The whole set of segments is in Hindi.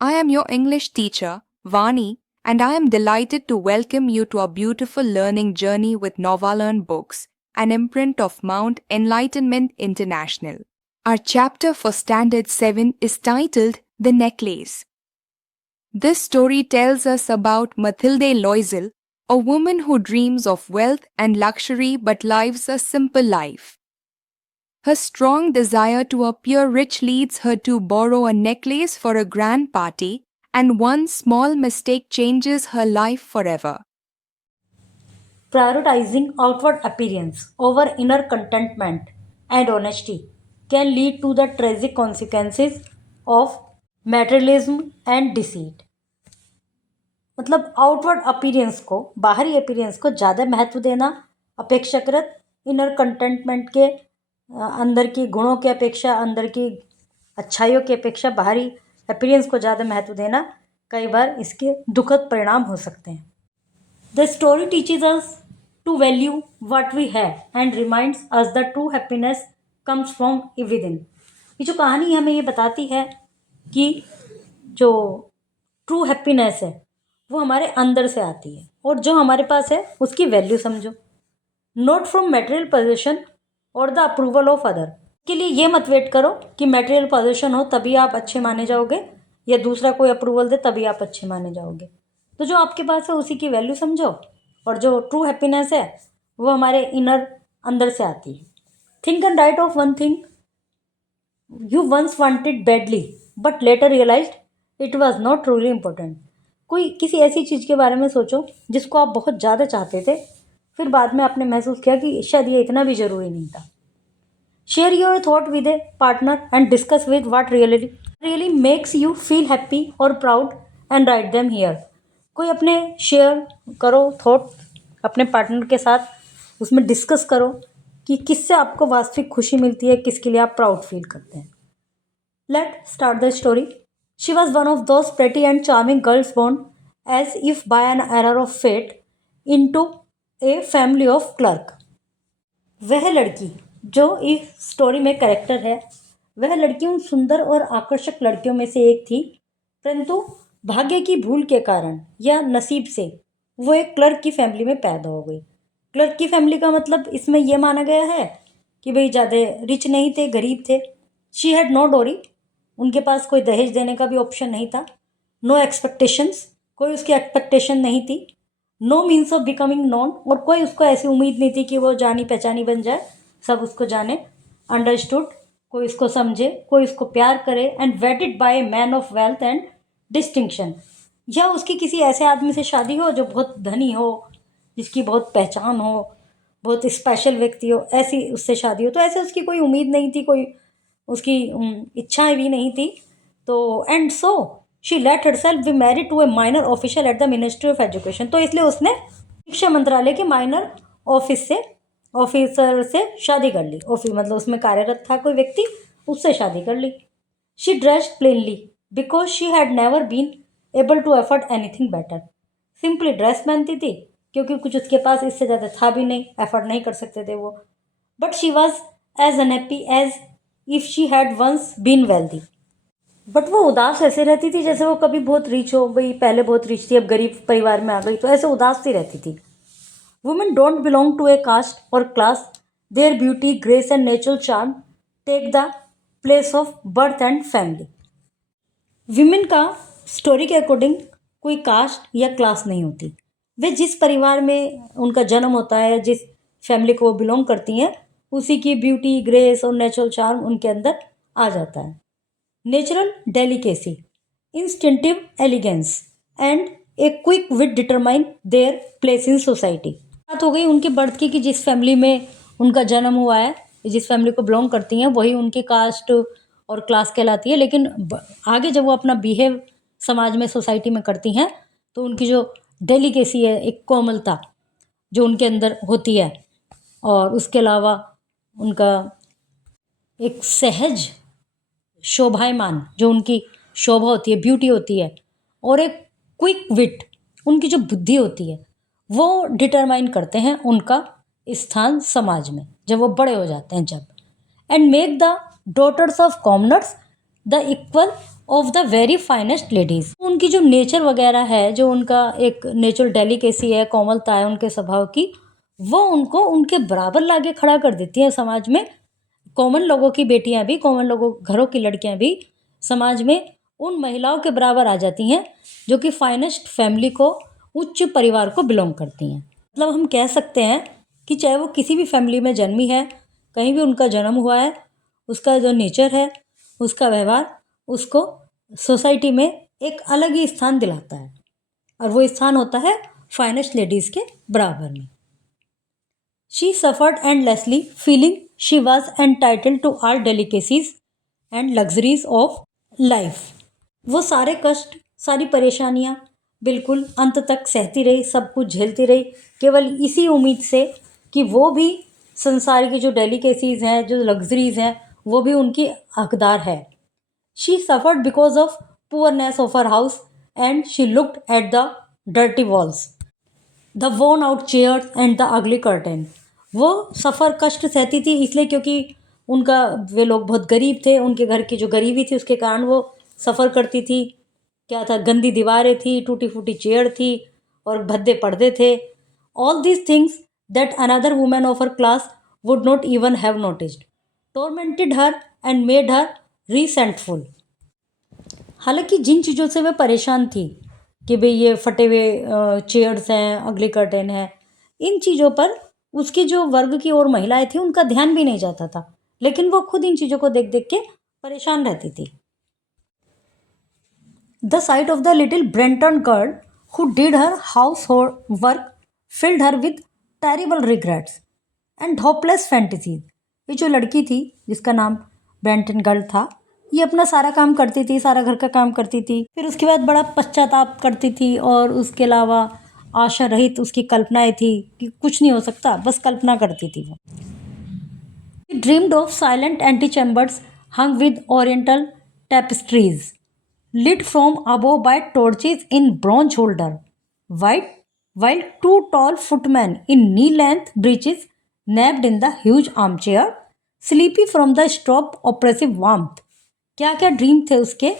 I am your English teacher, Vani, and I am delighted to welcome you to our beautiful learning journey with Novalearn Books, an imprint of Mount Enlightenment International. Our chapter for Standard 7 is titled The Necklace. This story tells us about Mathilde Loisel, a woman who dreams of wealth and luxury but lives a simple life. Her strong desire to appear rich leads her to borrow a necklace for a grand party, and one small mistake changes her life forever. Prioritizing outward appearance over inner contentment and honesty can lead to the tragic consequences of materialism and deceit. मतलब आउटवर्ड अपीयरेंस को, बाहरी अपीयरेंस को ज़्यादा महत्व देना अपेक्षाकृत इनर कंटेंटमेंट के अंदर की गुणों की अपेक्षा, अंदर की अच्छाइयों की अपेक्षा बाहरी अपीयरेंस को ज़्यादा महत्व देना कई बार इसके दुखद परिणाम हो सकते हैं. The story teaches us to value what we have and reminds us the true happiness comes from within. ये जो कहानी हमें ये बताती है कि जो ट्रू हैप्पीनेस है वो हमारे अंदर से आती है और जो हमारे पास है उसकी वैल्यू समझो. नॉट फ्रॉम मटेरियल पोजीशन और द अप्रूवल ऑफ अदर. के लिए ये मत वेट करो कि मटेरियल पोजीशन हो तभी आप अच्छे माने जाओगे या दूसरा कोई अप्रूवल दे तभी आप अच्छे माने जाओगे. तो जो आपके पास है उसी की वैल्यू समझो और जो ट्रू हैप्पीनेस है वो हमारे इनर अंदर से आती है. Think and write of one thing you once wanted badly but later realised it was not truly important. कोई किसी ऐसी चीज़ के बारे में सोचो जिसको आप बहुत ज़्यादा चाहते थे, फिर बाद में आपने महसूस किया कि शायद ये इतना भी ज़रूरी नहीं था. Share your thought with a partner and discuss with what really makes you feel happy और proud and write them here. कोई अपने शेयर करो थॉट अपने पार्टनर के साथ, उसमें डिस्कस करो कि किससे आपको वास्तविक खुशी मिलती है, किसके लिए आप प्राउड फील करते हैं. Let start the story. She was one of those pretty and charming girls born, as if by an error of fate, into a family of clerk. वह लड़की जो इस स्टोरी में कैरेक्टर है, वह लड़की उन सुंदर और आकर्षक लड़कियों में से एक थी, परंतु भाग्य की भूल के कारण या नसीब से वो एक क्लर्क की फैमिली में पैदा हो गई. क्लर्क की फैमिली का मतलब इसमें यह माना गया है कि भाई ज़्यादा रिच नहीं थे, गरीब थे. शी हैड नो डोरी. उनके पास कोई दहेज देने का भी ऑप्शन नहीं था. नो एक्सपेक्टेशंस, कोई उसकी एक्सपेक्टेशन नहीं थी. No means of becoming known, और कोई उसको ऐसी उम्मीद नहीं थी कि वो जानी पहचानी बन जाए, सब उसको जाने. अंडरस्टूड, कोई उसको समझे, कोई उसको प्यार करे. And wedded by a man of wealth and distinction, या उसकी किसी ऐसे आदमी से शादी हो जो बहुत धनी हो, जिसकी बहुत पहचान हो, बहुत स्पेशल व्यक्ति हो, ऐसी उससे शादी हो. तो ऐसे उसकी कोई उम्मीद नहीं थी, कोई उसकी इच्छाएं भी नहीं थी. तो and so she let herself be married to a minor official at the ministry of education. तो इसलिए उसने शिक्षा मंत्रालय के माइनर ऑफिसर से शादी कर ली. ऑफिस मतलब उसमें कार्यरत था कोई व्यक्ति, उससे शादी कर ली. She dressed plainly because she had never been able to afford anything better. Simply dress पहनती थी क्योंकि कुछ उसके पास इससे ज़्यादा था भी नहीं, एफर्ड नहीं कर सकते थे वो. But she was as unhappy as if she had once been wealthy. बट वो उदास ऐसे रहती थी जैसे वो कभी बहुत रिच हो, भाई पहले बहुत रिच थी अब गरीब परिवार में आ गई, तो ऐसे उदास सी रहती थी. Women don't belong to a caste और class. Their beauty, grace and natural charm take the place of birth and family. Women का स्टोरी के अकॉर्डिंग कोई कास्ट या क्लास नहीं होती. वे जिस परिवार में उनका जन्म होता है, जिस फैमिली को वो बिलोंग करती हैं, उसी की ब्यूटी, ग्रेस और नेचुरल चार्म उनके अंदर आ जाता है. Natural delicacy, instinctive elegance and a quick wit determine their place in society. बात हो गई उनकी बर्थ की कि जिस फैमिली में उनका जन्म हुआ है, जिस फैमिली को बिलोंग करती हैं, वही उनकी कास्ट और क्लास कहलाती है. लेकिन आगे जब वो अपना बिहेव समाज में, सोसाइटी में करती हैं, तो उनकी जो डेलिकेसी है, एक कोमलता जो उनके अंदर होती है, और उसके अलावा उनका एक सहज शोभायमान जो उनकी शोभा होती है, ब्यूटी होती है, और एक क्विक विट उनकी जो बुद्धि होती है, वो डिटरमाइन करते हैं उनका स्थान समाज में जब वो बड़े हो जाते हैं. जब and make the daughters of commoners the equal of the very finest ladies. उनकी जो नेचर वगैरह है, जो उनका एक नेचुरल डेलिकेसी है, कोमलता है उनके स्वभाव की, वो उनको उनके बराबर लाके खड़ा कर देती है समाज में। कॉमन लोगों की बेटियां भी, कॉमन लोगों घरों की लड़कियां भी समाज में उन महिलाओं के बराबर आ जाती हैं जो कि फाइनेस्ट फैमिली को, उच्च परिवार को बिलोंग करती हैं। मतलब हम कह सकते हैं कि चाहे वो किसी भी फैमिली में जन्मी है, कहीं भी उनका जन्म हुआ है, उसका जो नेचर है, उसका व्यवहार उसको सोसाइटी में एक अलग ही स्थान दिलाता है, और वो स्थान होता है फाइनेस्ट लेडीज़ के बराबर में। She suffered endlessly, feeling she was entitled to all delicacies and luxuries of life. वो सारे कष्ट, सारी परेशानियाँ बिल्कुल अंत तक सहती रही, सब कुछ झेलती रही, केवल इसी उम्मीद से कि वो भी संसार की जो डेलिकेसीज हैं, जो लग्जरीज हैं, वो भी उनकी हकदार है। She suffered because of poorness of her house and she looked at the dirty walls, the worn out chair and the ugly curtain. वो सफ़र कष्ट सहती थी इसलिए क्योंकि उनका, वे लोग बहुत गरीब थे, उनके घर की जो गरीबी थी उसके कारण वो सफ़र करती थी। क्या था, गंदी दीवारें थी, टूटी फूटी चेयर थी और भद्दे पर्दे थे। All these things that another women of her class would not even have noticed tormented her and made her resentful. हालांकि जिन चीज़ों से वह परेशान थी कि भाई ये फटे हुए चेयर्स हैं, अगली कर्टेन है, इन चीज़ों पर उसकी जो वर्ग की और महिलाएं थी उनका ध्यान भी नहीं जाता था, लेकिन वो खुद इन चीज़ों को देख देख के परेशान रहती थी। The sight of the little Breton girl who did her household work filled her with terrible regrets and hopeless fantasies. ये जो लड़की थी जिसका नाम ब्रेंटन गर्ल था, ये अपना सारा काम करती थी, सारा घर का काम करती थी, फिर उसके बाद बड़ा पश्चाताप करती थी, और उसके अलावा आशा रहित उसकी कल्पनाएं थी कि कुछ नहीं हो सकता, बस कल्पना करती थी वो। Dreamed of silent antechambers hung with oriental tapestries lit from above by torches in bronze holder, while two tall footmen in knee-length breeches napped in the huge armchair, sleepy from the strong oppressive warmth. क्या क्या ड्रीम थे उसके,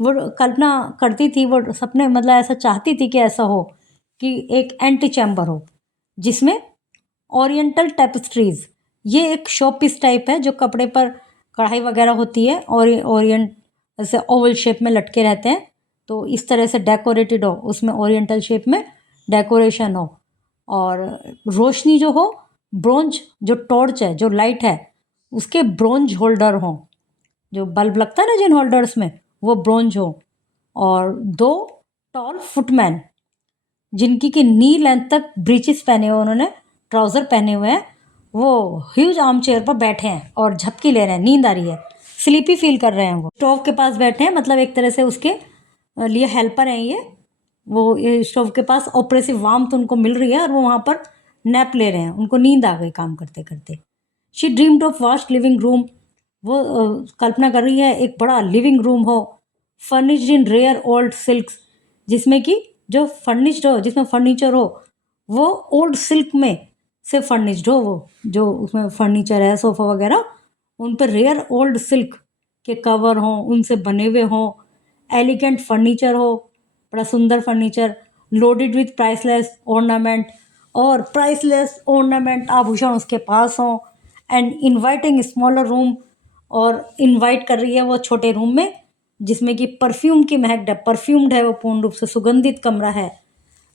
वो कल्पना करती थी, वो सपने, मतलब ऐसा चाहती थी कि ऐसा हो कि एक एंटी चैम्बर हो जिसमें ओरिएंटल टेपेस्ट्रीज, ये एक शो पीस टाइप है जो कपड़े पर कढ़ाई वगैरह होती है, और ओरिएंट ऐसे ओवल शेप में लटके रहते हैं, तो इस तरह से डेकोरेटेड हो, उसमें ओरिएंटल शेप में डेकोरेशन हो, और रोशनी जो हो ब्रोंज, जो टॉर्च है, जो लाइट है, उसके ब्रोंज होल्डर हो, जो बल्ब लगता है ना जिन होल्डर्स में, वो ब्रोंज हो, और दो टॉल फुटमैन जिनकी कि नी लेंथ तक ब्रीचेस पहने हुए, उन्होंने ट्राउज़र पहने हुए हैं, वो ह्यूज आर्म चेयर पर बैठे हैं और झपकी ले रहे हैं, नींद आ रही है, स्लीपी फील कर रहे हैं। वो स्टोव के पास बैठे हैं, मतलब एक तरह से उसके लिए हेल्पर हैं ये। वो ये स्टोव के पास ऑपरेसिव वार्मथ उनको मिल रही है और वो वहाँ पर नैप ले रहे हैं, उनको नींद आ गई काम करते करते। She dreamed of vast living room, वो कल्पना कर रही है एक बड़ा लिविंग रूम हो, furnished in rare old silks, जिसमें कि जो फर्निश्ड हो, जिसमें फर्नीचर हो वो ओल्ड सिल्क में से फर्निश्ड हो, वो जो उसमें फर्नीचर है, सोफ़ा वगैरह, उन पर रेयर ओल्ड सिल्क के कवर हों, उनसे बने हुए हों, एलिगेंट फर्नीचर हो, बड़ा सुंदर furniture, loaded with priceless ornament, और प्राइसलेस ऑर्नामेंट आभूषण उसके पास हों, एंड इनवाइटिंग स्मॉलर रूम, और इनवाइट कर रही है वो छोटे रूम में जिसमें कि परफ्यूम की महक है, परफ्यूम्ड है वो, पूर्ण रूप से सुगंधित कमरा है।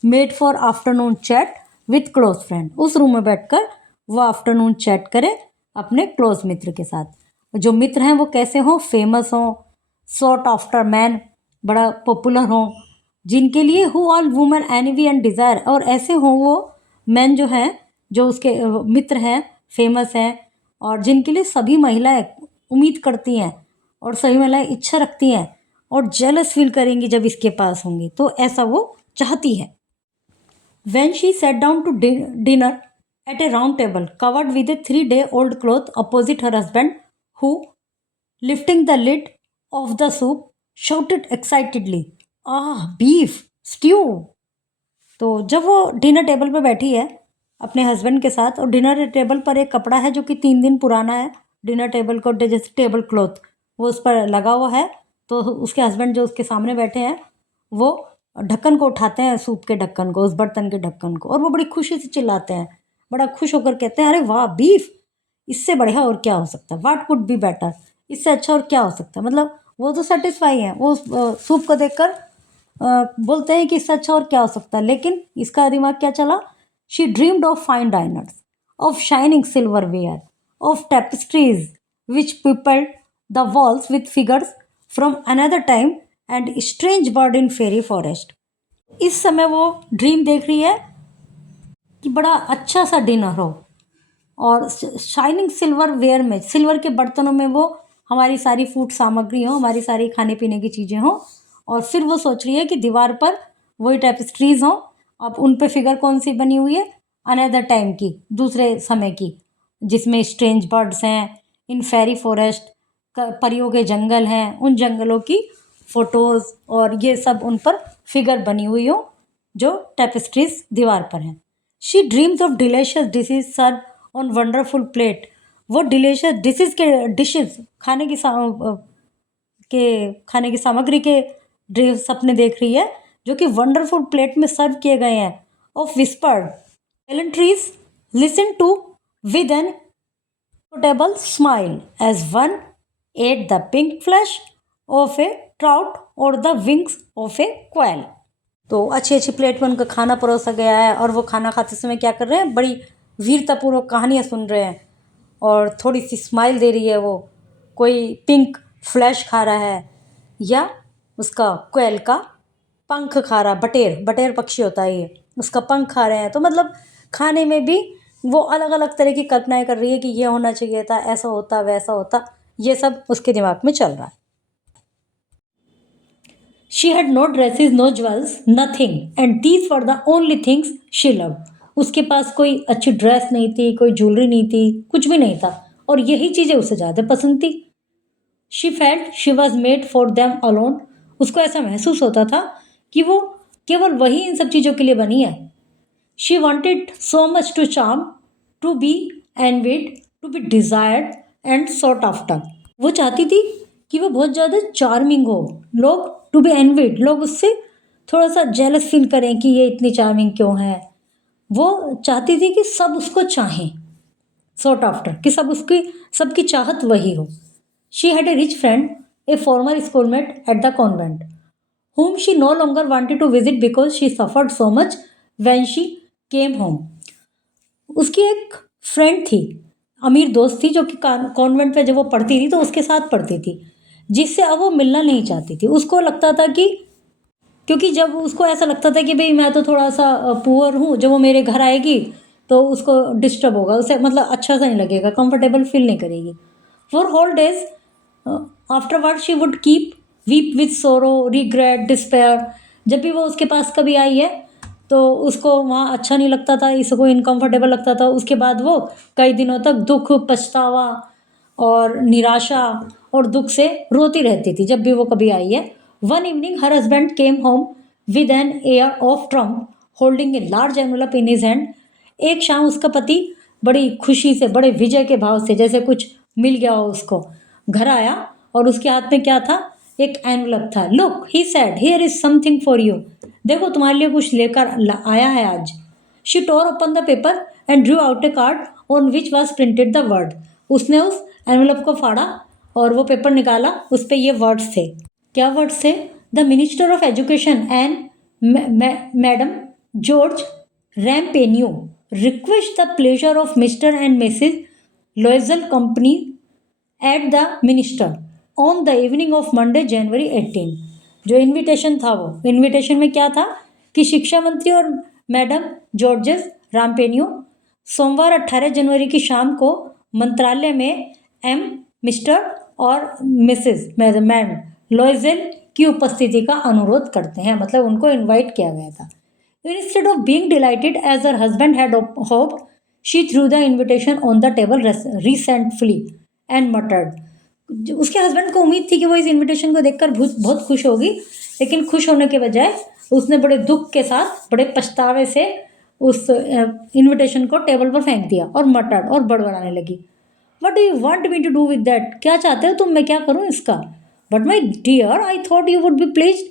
Made for afternoon chat with close friend, उस रूम में बैठकर वो आफ्टरनून चैट करे अपने क्लोज मित्र के साथ। जो मित्र हैं वो कैसे हों, फेमस हों, सॉट आफ्टर मैन, बड़ा पॉपुलर हों, जिनके लिए who all women envy and desire, और ऐसे हों वो मैन जो हैं, जो उसके मित्र हैं, फेमस हैं, और जिनके लिए सभी महिलाएं उम्मीद करती हैं और सभी महिलाएं इच्छा रखती हैं और जेलस फील करेंगी जब इसके पास होंगी, तो ऐसा वो चाहती है। When she sat down to dinner at a round table covered with a 3-day-old cloth opposite her husband, who, lifting the lid of the soup, shouted excitedly, "Ah, beef stew!" तो जब वो डिनर टेबल पर बैठी है अपने हस्बैंड के साथ, और डिनर टेबल पर एक कपड़ा है जो कि 3 दिन पुराना है, डिनर टेबल को जैसे टेबल क्लॉथ, वो उस पर लगा हुआ है। तो उसके हस्बैंड जो उसके सामने बैठे हैं वो ढक्कन को उठाते हैं, सूप के ढक्कन को, उस बर्तन के ढक्कन को, और वो बड़ी खुशी से चिल्लाते हैं, बड़ा खुश होकर कहते हैं, अरे वाह बीफ, इससे बढ़िया और क्या हो सकता है, व्हाट कुड बी बेटर, इससे अच्छा और क्या हो सकता है। मतलब वो तो सेटिस्फाई हैं, वो सूप को देखकर बोलते हैं कि इससे अच्छा और क्या हो सकता है। लेकिन इसका दिमाग क्या चला, she dreamed of fine diners, of shining silverware, of tapestries which peopled the walls with figures from another time and strange bird in fairy forest. इस समय वो ड्रीम देख रही है कि बड़ा अच्छा सा डिनर हो, और शाइनिंग सिल्वर वेयर में, सिल्वर के बर्तनों में वो हमारी सारी फूड सामग्री हो, हमारी सारी खाने पीने की चीज़ें हों। और फिर वो सोच रही है कि दीवार पर वही टेपेस्ट्रीज हों। अब उन पे फिगर कौन सी बनी हुई है, अनदर टाइम की, दूसरे समय की, जिसमें स्ट्रेंज बर्ड्स हैं, इन फेरी फॉरेस्ट, परियों के जंगल हैं, उन जंगलों की फ़ोटोज़ और ये सब उन पर फिगर बनी हुई हो जो टेपेस्ट्रीज दीवार पर हैं। She dreams of delicious dishes serve on wonderful plate. वो डिलीशियस डिशेज के डिशेज खाने की सामग्री के सपने देख रही है जो कि वंडरफुल प्लेट में सर्व किए गए हैं। Of whispered gallantries listen to with an table smile as one ate the pink flesh of a trout और the wings of a quail. तो अच्छी अच्छी प्लेट में उनका खाना परोसा गया है, और वो खाना खाते समय क्या कर रहे हैं, बड़ी वीरतापूर्वक कहानियाँ सुन रहे हैं, और थोड़ी सी स्माइल दे रही है। वो कोई पिंक फ्लैश खा रहा है, या उसका क्वेल का पंख खा रहा, बटेर, बटेर पक्षी होता है ये, उसका पंख खा रहे हैं। तो मतलब खाने में भी वो अलग अलग तरह की कल्पनाएं कर रही है कि ये होना चाहिए था, ऐसा होता, वैसा होता, ये सब उसके दिमाग में चल रहा है। She had no dresses, no jewels, nothing, and these were the only things she loved. उसके पास कोई अच्छी ड्रेस नहीं थी, कोई ज्वेलरी नहीं थी, कुछ भी नहीं था, और यही चीज़ें उसे ज़्यादा पसंद थी। She felt she was made for them alone. उसको ऐसा महसूस होता था कि वो केवल वही इन सब चीज़ों के लिए बनी है। She wanted so much to charm, to be envied, to be desired and sought after. वो चाहती थी कि वो बहुत ज़्यादा चार्मिंग हो, लोग टू बी एनविड, लोग उससे थोड़ा सा जेलस फील करें कि ये इतनी चार्मिंग क्यों है। वो चाहती थी कि सब उसको चाहें, सॉर्ट आफ्टर, कि सब उसकी, सबकी चाहत वही हो। She had a rich friend, A farmer schoolmate at the convent, whom she no longer wanted to visit because she suffered so much when she came home. उसकी एक फ्रेंड थी, अमीर दोस्त थी, जो कि कॉन्वेंट में जब वो पढ़ती थी तो उसके साथ पढ़ती थी, जिससे अब वो मिलना नहीं चाहती थी। उसको लगता था कि, क्योंकि जब उसको ऐसा लगता था कि भाई मैं तो थोड़ा सा पुअर हूँ, जब वो मेरे घर आएगी तो उसको डिस्टर्ब होगा, उसे मतलब अच्छा सा नहीं लगेगा, कंफर्टेबल फील नहीं करेगी। For whole days afterward she would keep weep with sorrow, regret, despair. जब भी वो उसके पास कभी आई है तो उसको वहाँ अच्छा नहीं लगता था, इसको इनकम्फर्टेबल लगता था। उसके बाद वो कई दिनों तक दुख, पछतावा और निराशा और दुख से रोती रहती थी जब भी वो कभी आई है। One evening her husband came home with an air of triumph holding a large envelope in his hand. एक शाम उसका पति बड़ी खुशी से, बड़े विजय के भाव से, जैसे कुछ मिल गया हो उसको, घर आया और उसके हाथ में क्या था, एक एनवलप था। Look, he said, here is something for you. देखो तुम्हारे लिए कुछ लेकर आया है आज। She tore open the paper and drew out a card on which was printed the word. उसने उस एनवलप को फाड़ा और वो पेपर निकाला, उस पर ये वर्ड्स थे। क्या वर्ड्स थे? The minister of education and madam George Ramponneau request the pleasure of mister and Mrs Loisel company at the minister on the evening of Monday January 18। जो इनविटेशन था, वो इनविटेशन में क्या था कि शिक्षा मंत्री और मैडम जॉर्जेस रामपेन्यू सोमवार 18 जनवरी की शाम को मंत्रालय में मिस्टर और मिसेस मैम लॉइजेल की उपस्थिति का अनुरोध करते हैं। मतलब उनको इनवाइट किया गया था। Instead of being delighted as her husband had hoped, she threw the invitation on the table resentfully and muttered. उसके हस्बैंड को उम्मीद थी कि वो इस इनविटेशन को देखकर बहुत खुश होगी, लेकिन खुश होने के बजाय उसने बड़े दुख के साथ, बड़े पछतावे से उस इनविटेशन को टेबल पर फेंक दिया और मटर्ड और बड़बड़ाने लगी। What do you want me to do with that, क्या चाहते हो तुम, मैं क्या करूँ इसका? But my dear, I thought you would be pleased,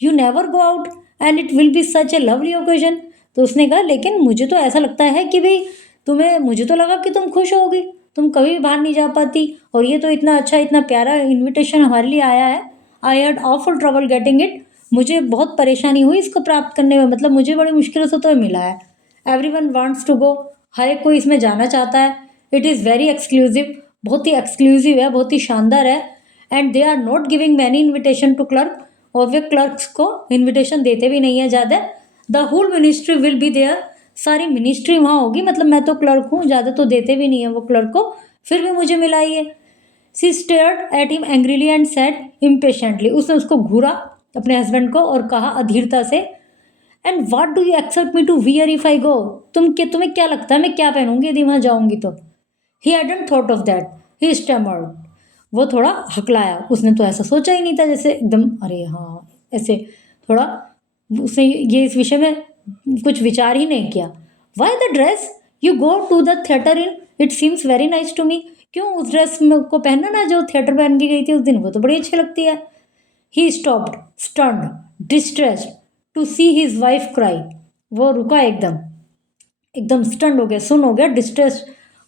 you never go out and it will be such a lovely occasion. तो उसने कहा लेकिन मुझे तो ऐसा लगता है कि भाई तुम्हें, मुझे तो लगा कि तुम खुश होगी, तुम कभी भी बाहर नहीं जा पाती, और ये तो इतना अच्छा इतना प्यारा इनविटेशन हमारे लिए आया है। I had awful trouble getting it, मुझे बहुत परेशानी हुई इसको प्राप्त करने में, मतलब मुझे बड़ी मुश्किल से तो ये मिला है। एवरीवन वांट्स टू गो, हर एक कोई इसमें जाना चाहता है। इट इज़ वेरी एक्सक्लूसिव, बहुत ही एक्सक्लूसिव है, बहुत ही शानदार है। And they are not giving many invitation to clerk, और वे क्लर्क्स को इन्विटेशन देते भी नहीं है ज़्यादा। The whole ministry will be there, सारी मिनिस्ट्री वहाँ होगी, मतलब मैं तो क्लर्क हूँ, ज़्यादा तो देते भी नहीं है वो क्लर्क को, फिर भी मुझे मिला ये। She stared at him angrily and said impatiently, उसने उसको घूरा अपने हस्बैंड को और कहा अधीरता से, and what do you expect me to wear if I go, तुम्हें क्या लगता है मैं क्या पहनूंगी यदि वहाँ जाऊंगी तो? He hadn't thought of that, he stammered, वो थोड़ा हकलाया, उसने तो ऐसा सोचा ही नहीं था, जैसे एकदम अरे हाँ ऐसे थोड़ा, उसने ये इस विषय में कुछ विचार ही नहीं किया। Why the dress, you go to the theatre in, it seems very nice to me, क्यों उस ड्रेस को पहनना ना जो थिएटर पहन के गई थी उस दिन, वो तो बड़ी अच्छी लगती है। He stopped stunned distressed to see his wife cry, वो रुका एकदम, एकदम स्टंड हो गया, सुन हो गया, डिस्ट्रेस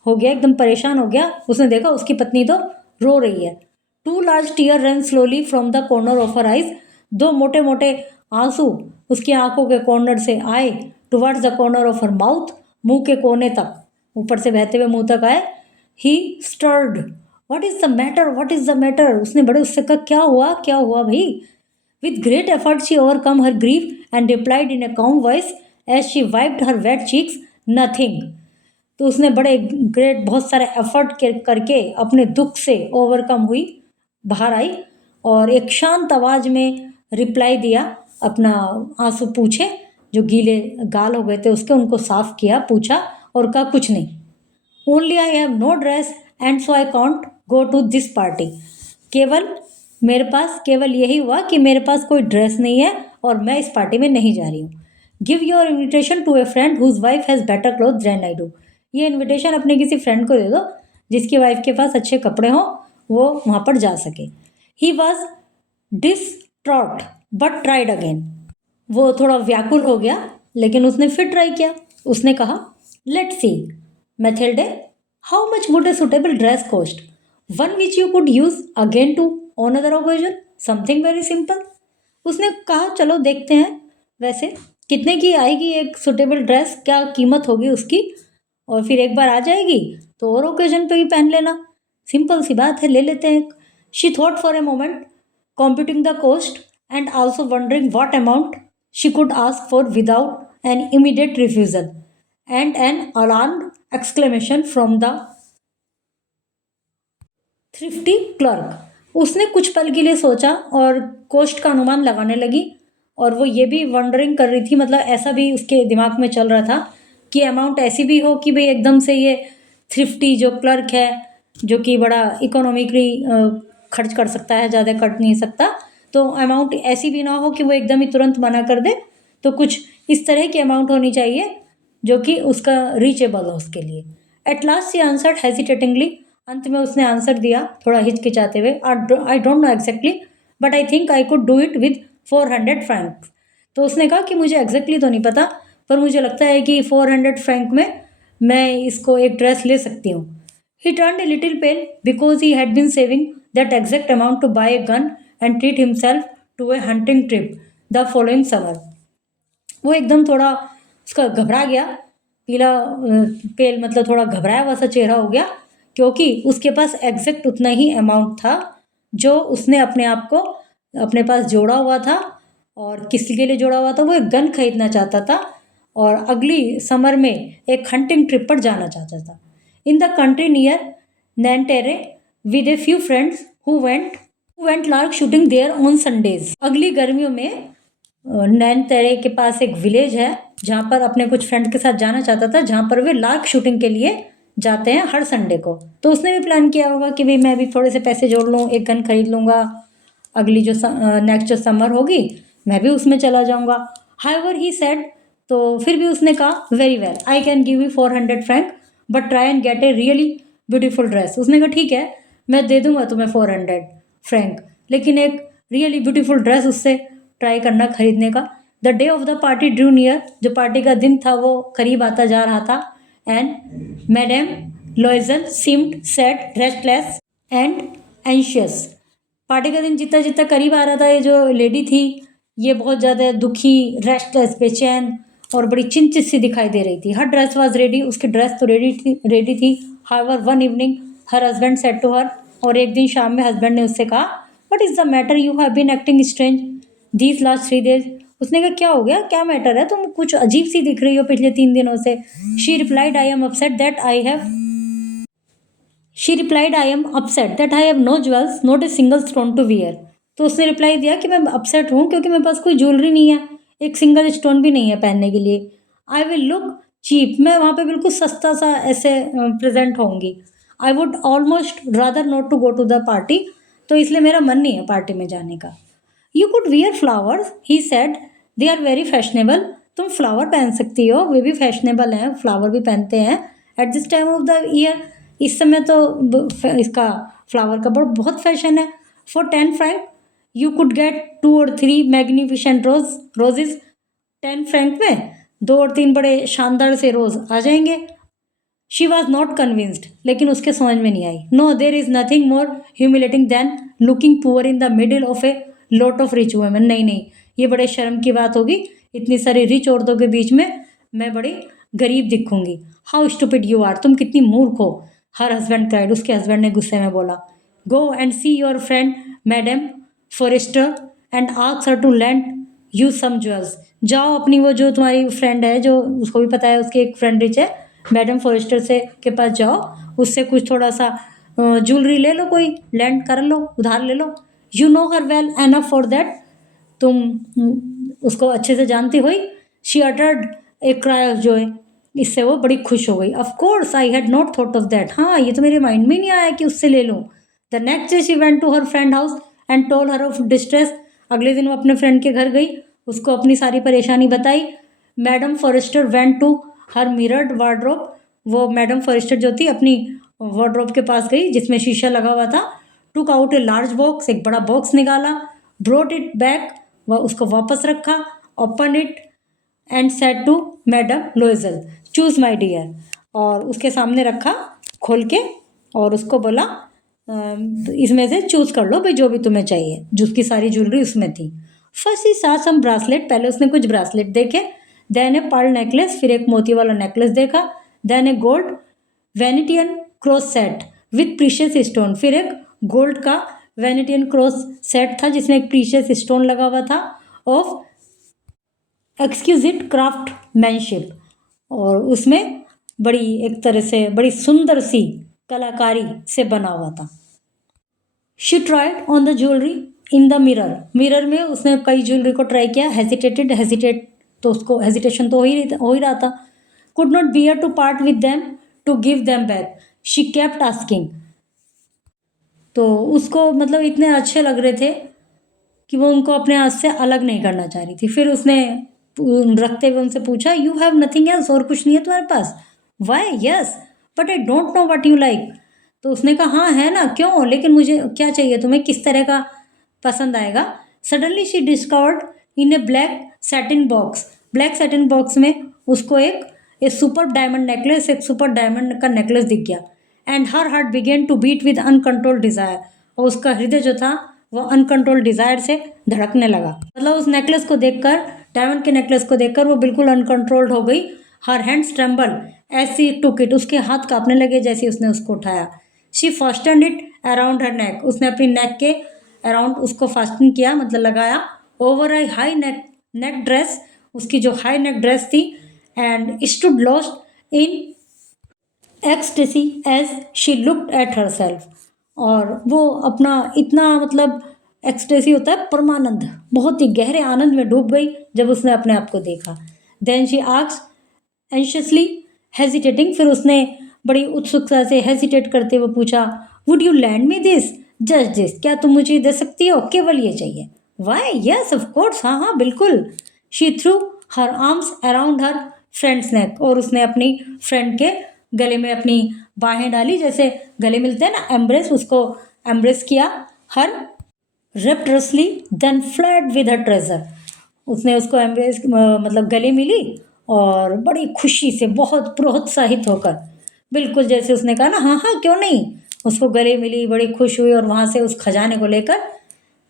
हो गया, एकदम परेशान हो गया, उसने देखा उसकी पत्नी तो रो रही है। Two large tear run slowly from the corner of her eyes, दो मोटे मोटे आंसू उसकी आंखों के कॉर्नर से आए, towards the corner of her mouth, मुंह के कोने तक, ऊपर से बहते हुए मुंह तक आए। He stirred, what is the matter, what is the matter, उसने बड़े उससे कहा क्या हुआ भाई? With great effort she overcome her grief and replied in a calm voice as she wiped her wet cheeks, nothing. तो उसने बड़े ग्रेट बहुत सारे एफर्ट करके अपने दुख से ओवरकम हुई, बाहर आई, और एक शांत आवाज में रिप्लाई दिया, अपना आंसू पूछे जो गीले गाल हो गए थे उसके, उनको साफ किया, पूछा और कहा कुछ नहीं, only I have no dress and so I can't go to this party, केवल मेरे पास केवल यही हुआ कि मेरे पास कोई ड्रेस नहीं है और मैं इस पार्टी में नहीं जा रही हूँ। Give your invitation to a friend whose wife has better cloth than I do, ये इन्विटेशन अपने किसी फ्रेंड को दे दो जिसकी वाइफ के पास अच्छे कपड़े हों, वो वहाँ पर जा सके। He was distraught but tried again, वो थोड़ा व्याकुल हो गया लेकिन उसने फिर ट्राई किया। उसने कहा let's see Mathilde, how much would a suitable dress cost, one which you could use again to on other occasion, something very simple. उसने कहा चलो देखते हैं वैसे कितने की आएगी एक सुटेबल ड्रेस, क्या कीमत होगी उसकी, और फिर एक बार आ जाएगी तो और ओकेजन पे भी पहन लेना, सिंपल सी बात है, ले लेते हैं। She thought for a moment, computing the cost and also wondering what amount she could ask for without an immediate refusal, and an alarmed exclamation from the thrifty clerk. उसने कुछ पल के लिए सोचा और कोस्ट का अनुमान लगाने लगी, और वो ये भी वंडरिंग कर रही थी, मतलब ऐसा भी उसके दिमाग में चल रहा था कि अमाउंट ऐसी भी हो कि भाई एकदम से ये थ्रिफ्टी जो क्लर्क है, जो कि बड़ा इकोनॉमिकली खर्च कर सकता है, ज़्यादा कट नहीं सकता, तो अमाउंट ऐसी भी ना हो कि वो एकदम ही तुरंत मना कर दे, तो कुछ इस तरह की अमाउंट होनी चाहिए जो कि उसका रीचेबल हो उसके लिए। At last C answered hesitatingly, अंत में उसने आंसर दिया थोड़ा हिचकिचाते हुए, आई don't know exactly but I think I could do it with 400 Frank. तो उसने कहा कि मुझे एग्जैक्टली तो नहीं पता, पर मुझे लगता है कि 400 फ्रैंक में मैं इसको एक ड्रेस ले सकती हूँ। He turned a little pale because he had been saving that exact amount to buy a gun and treat himself to a hunting trip the following summer. वो एकदम थोड़ा उसका घबरा गया, पीला पेल मतलब थोड़ा घबराया हुआ सा चेहरा हो गया, क्योंकि उसके पास एग्जैक्ट उतना ही अमाउंट था जो उसने अपने आप को अपने पास जोड़ा हुआ था, और किसी के लिए जोड़ा हुआ था, वो एक गन खरीदना चाहता था और अगली समर में एक हंटिंग ट्रिप पर जाना चाहता था। In the country near Nanterre with a few friends who went lark shooting there on Sundays. अगली गर्मियों में नैनतेरे के पास एक विलेज है जहाँ पर अपने कुछ फ्रेंड के साथ जाना चाहता था, जहाँ पर वे लार्क शूटिंग के लिए जाते हैं हर संडे को। तो उसने भी प्लान किया होगा कि भाई मैं भी थोड़े से पैसे जोड़ लूँ, एक गन खरीद लूँगा, अगली जो नेक्स्ट जो समर होगी मैं भी उसमें चला जाऊँगा। हाउएवर ही सेड, तो फिर भी उसने कहा very well I can give you 400 Frank, but try and get a really beautiful dress. उसने कहा ठीक है मैं दे दूंगा तुम्हें 400 फ्रैंक, लेकिन एक रियली ब्यूटीफुल ड्रेस उससे ट्राई करना खरीदने का। The day of the party drew near, जो पार्टी का दिन था वो करीब आता जा रहा था। And madam Loisel seemed sad, restless and anxious. Party का दिन जितना जितना करीब आ रहा था, ये जो लेडी थी ये बहुत ज़्यादा दुखी, रेस्टलेस, बेचैन और बड़ी चिंतित सी दिखाई दे रही थी। हर ड्रेस वॉज रेडी, उसकी ड्रेस तो रेडी थी। However one evening her husband said to her, और एक दिन शाम में हस्बैंड ने उससे कहा, what is the matter, you have been acting strange these last 3 days। उसने कहा क्या हो गया, क्या मैटर है, तुम कुछ अजीब सी दिख रही हो पिछले 3 दिनों से। She replied I am upset that I have no jewels, not a single stone to wear. तो उसने रिप्लाई दिया कि मैं अपसेट हूँ क्योंकि मेरे पास कोई ज्वेलरी नहीं है, एक सिंगल स्टोन भी नहीं है पहनने के लिए। आई विल लुक चीप, मैं वहाँ पे बिल्कुल सस्ता सा ऐसे प्रेजेंट होंगी। I would almost rather not to go to the party, तो इसलिए मेरा मन नहीं है पार्टी में जाने का। You could wear flowers, he said, they are very fashionable. तुम फ्लावर पहन सकती हो, वे भी फैशनेबल हैं, फ्लावर भी पहनते हैं at this time of the year. इस समय तो इसका फ्लावर का बहुत फैशन है। For 10 Frank you could get 2 or 3 magnificent roses. 10 Frank में 2 और 3 बड़े शानदार से रोज आ जाएंगे। शी वॉज नॉट कन्विंस्ड, लेकिन उसके समझ में नहीं आई। No, there is nothing more humiliating than looking poor in the middle of a lot of rich women. नहीं नहीं, ये बड़े शर्म की बात होगी, इतनी सारी रिच औरतों के बीच में मैं बड़ी गरीब दिखूंगी। हाउ स्टूपिड यू आर, तुम कितनी मूर्ख हो। हर हस्बैंड क्राइड, उसके हस्बैंड ने गुस्से में बोला। Go and see your friend Madam Forestier and ask her to lend you some jewels. जाओ अपनी वो जो तुम्हारी फ्रेंड है, जो उसको भी पता है उसकी एक फ्रेंड रिच है, मैडम फॉरेस्टर से के पास जाओ, उससे कुछ थोड़ा सा ज्वेलरी ले लो, कोई लैंड कर लो, उधार ले लो। You know her well enough for that, तुम उसको अच्छे से जानती हुई। She uttered a cry of joy, इससे वो बड़ी खुश हो गई। Of course I had not thought of that, हाँ ये तो मेरे माइंड में नहीं आया कि उससे ले लूँ। The next day she went to her friend house and told her of distress. अगले दिन वो अपने फ्रेंड के घर गई, उसको अपनी सारी परेशानी बताई। Madam Forestier went to her mirrored wardrobe, वो मैडम फॉरेस्टर जो थी अपनी वार्डरोब के पास गई जिसमें शीशा लगा हुआ था। Took out a large box, एक बड़ा बॉक्स निकाला। ब्रोट इट बैक, वह उसको वापस रखा। Open it and said to madam Loisel, choose my dear, और उसके सामने रखा खोल के, और उसको बोला इसमें से चूज कर लो भाई जो भी तुम्हें चाहिए, जो उसकी सारी ज्वेलरी उसमें थी। फर्स्ट ही सा सम ब्रासलेट, पहले उसने कुछ ब्रासलेट देखे। देन ए पर्ल नेकलेस, फिर एक मोती वाला नेकलेस देखा। Then a gold Venetian cross set with precious stone, फिर एक गोल्ड का वेनिटियन क्रॉस सेट था जिसमें एक प्रीशियस स्टोन लगा हुआ था ऑफ एक्सक्यूजिट क्राफ्टमैनशिप, और उसमें बड़ी एक तरह से बड़ी सुंदर सी कलाकारी से बना हुआ था। She tried on the jewellery in the mirror, mirror में उसने कई ज्वेलरी को ट्राई किया। हेजिटेट तो उसको हेजिटेशन तो हो ही रहा था। Could not bear to part with them to give them back, she kept asking. तो उसको मतलब इतने अच्छे लग रहे थे कि वो उनको अपने हाथ से अलग नहीं करना चाह रही थी। फिर उसने रखते हुए उनसे पूछा, यू हैव नथिंग एल्स, और कुछ नहीं है तुम्हारे पास? Why yes but I don't know what you like. तो उसने कहा हाँ है ना, क्यों, लेकिन मुझे क्या चाहिए, तुम्हें किस तरह का पसंद आएगा? Suddenly she discovered in a black satin box, black satin box में उसको एक सुपर डायमंड नेकलेस, एक सुपर डायमंड का नेकलेस दिख गया। And her heart began to beat with uncontrolled desire, और उसका हृदय जो था वो अनकंट्रोल्ड डिज़ायर से धड़कने लगा। मतलब उस नेकलेस को देखकर, डायमंड के नेकलेस को देखकर वो बिल्कुल अनकंट्रोल्ड हो गई। Her hands tremble as she took it, उसके हाथ कांपने लगे जैसे उसने उसको उठाया। She fastened it around her neck, उसने अपनी नेक के अराउंड उसको फास्टन किया, मतलब लगाया। Over I high neck dress, उसकी जो हाई नेक ड्रेस थी। And stood lost in ecstasy as she looked at her self, और वो अपना इतना मतलब एक्सटेसी होता है परमानंद, बहुत ही गहरे आनंद में डूब गई जब उसने अपने आप को देखा। Then she asked anxiously hesitating, फिर उसने बड़ी उत्सुकता से हेजिटेट करते हुए पूछा, would you lend me this, just this, क्या तुम मुझे दे सकती हो, केवल ये चाहिए? वाई यस ऑफ कोर्स, हाँ हाँ बिल्कुल। She threw her arms around her friend's neck, और उसने अपनी फ्रेंड के गले में अपनी बाहें डाली, जैसे गले मिलते हैं ना, एम्ब्रेस, उसको एम्ब्रेस किया her rapturously then fled with her treasure. उसने उसको एम्ब्रेस मतलब गले मिली और बड़ी खुशी से, बहुत प्रोत्साहित होकर, बिल्कुल जैसे उसने कहा ना हाँ हाँ क्यों नहीं, उसको गले मिली, बड़ी खुश हुई और वहाँ से उस खजाने को लेकर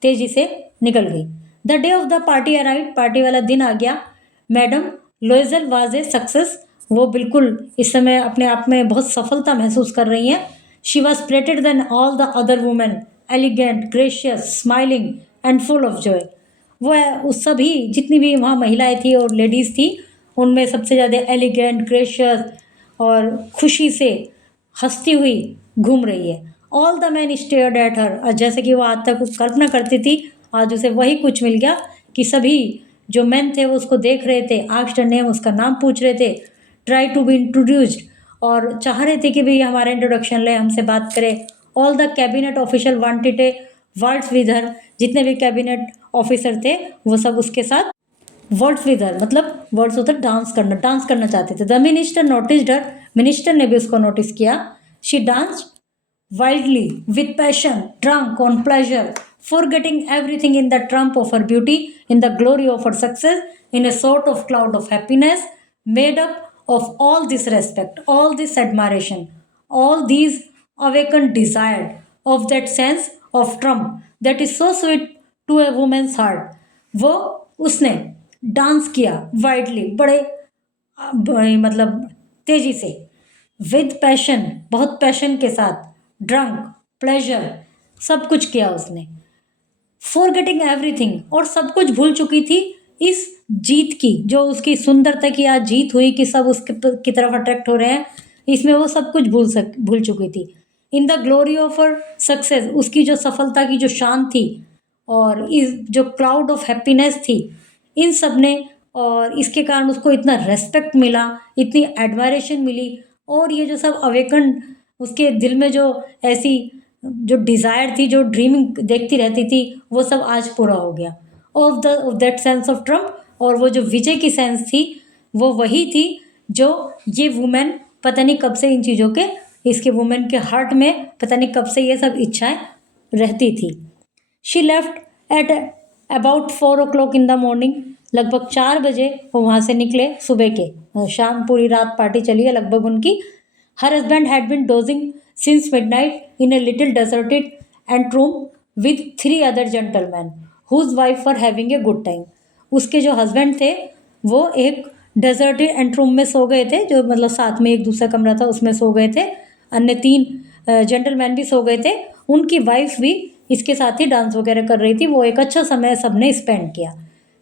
तेजी से निकल गई। The day of the party arrived, party वाला दिन आ गया। मैडम लोइजल वाज ए सक्सेस, वो बिल्कुल इस समय अपने आप में बहुत सफलता महसूस कर रही हैं। She was prettier than all the other women, elegant, gracious, smiling and full of joy. वो उस सभी जितनी भी वहाँ महिलाएं थी और लेडीज़ थी, उनमें सबसे ज़्यादा एलिगेंट, ग्रेशियस और खुशी से हंसती हुई घूम रही है। All the man stared at her, और जैसे कि वो आज तक कल्पना करती थी, आज उसे वही कुछ मिल गया कि सभी जो मैन थे वो उसको देख रहे थे, आस्क्ड नेम, उसका नाम पूछ रहे थे, ट्राई टू बी इंट्रोड्यूस्ड, और चाह रहे थे कि भाई हमारा इंट्रोडक्शन ले, हमसे बात करे। All the cabinet official wanted A words with her, जितने भी कैबिनेट ऑफिसर थे वो सब उसके साथ वर्ड्स विद हर, मतलब वर्ड्स होता डांस करना चाहते थे। The minister noticed her, minister ने भी उसको नोटिस किया। She danced wildly, with passion, drunk on pleasure, forgetting everything in the trump of her beauty, in the glory of her success, in a sort of cloud of happiness, made up of all this respect, all this admiration, all these awakened desire, of that sense of trump that is so sweet to a woman's heart. वो उसने डांस किया वाइडली, मतलब तेजी से, विद पैशन, बहुत पैशन के साथ, ड्रंक, प्लेजर, सब कुछ किया उसने, फॉरगेटिंग एवरीथिंग, और सब कुछ भूल चुकी थी इस जीत की, जो उसकी सुंदरता की आज जीत हुई कि सब उसके की तरफ अट्रैक्ट हो रहे हैं, इसमें वो सब कुछ भूल चुकी थी। In the glory of her success, उसकी जो सफलता की जो शान थी और इस जो क्लाउड ऑफ हैप्पीनेस थी, इन सब ने, और इसके कारण उसको इतना रेस्पेक्ट मिला, इतनी एडमायरेशन मिली, और ये जो सब अवेकन उसके दिल में जो ऐसी जो डिज़ायर थी, जो ड्रीमिंग देखती रहती थी, वो सब आज पूरा हो गया। Of that sense of Trump, और वो जो विजय की सेंस थी वो वही थी जो ये वुमेन पता नहीं कब से इन चीज़ों के, इसके वुमेन के हार्ट में पता नहीं कब से ये सब इच्छाएं रहती थी। She left at about 4 o'clock in the morning, लगभग 4 बजे वो वहाँ से निकले सुबह के, शाम पूरी रात पार्टी चली है लगभग उनकी। Her husband had been dozing since midnight in a little deserted anteroom with 3 other gentlemen whose wives were having a good time. उसके जो हस्बैंड थे वो एक डेजर्टेड एंट्रूम में सो गए थे, जो मतलब साथ में एक दूसरा कमरा था उसमें सो गए थे। अन्य 3 जेंटलमैन भी सो गए थे, उनकी वाइफ भी इसके साथ ही डांस वगैरह कर रही थी। वो एक अच्छा समय सबने स्पेंड किया,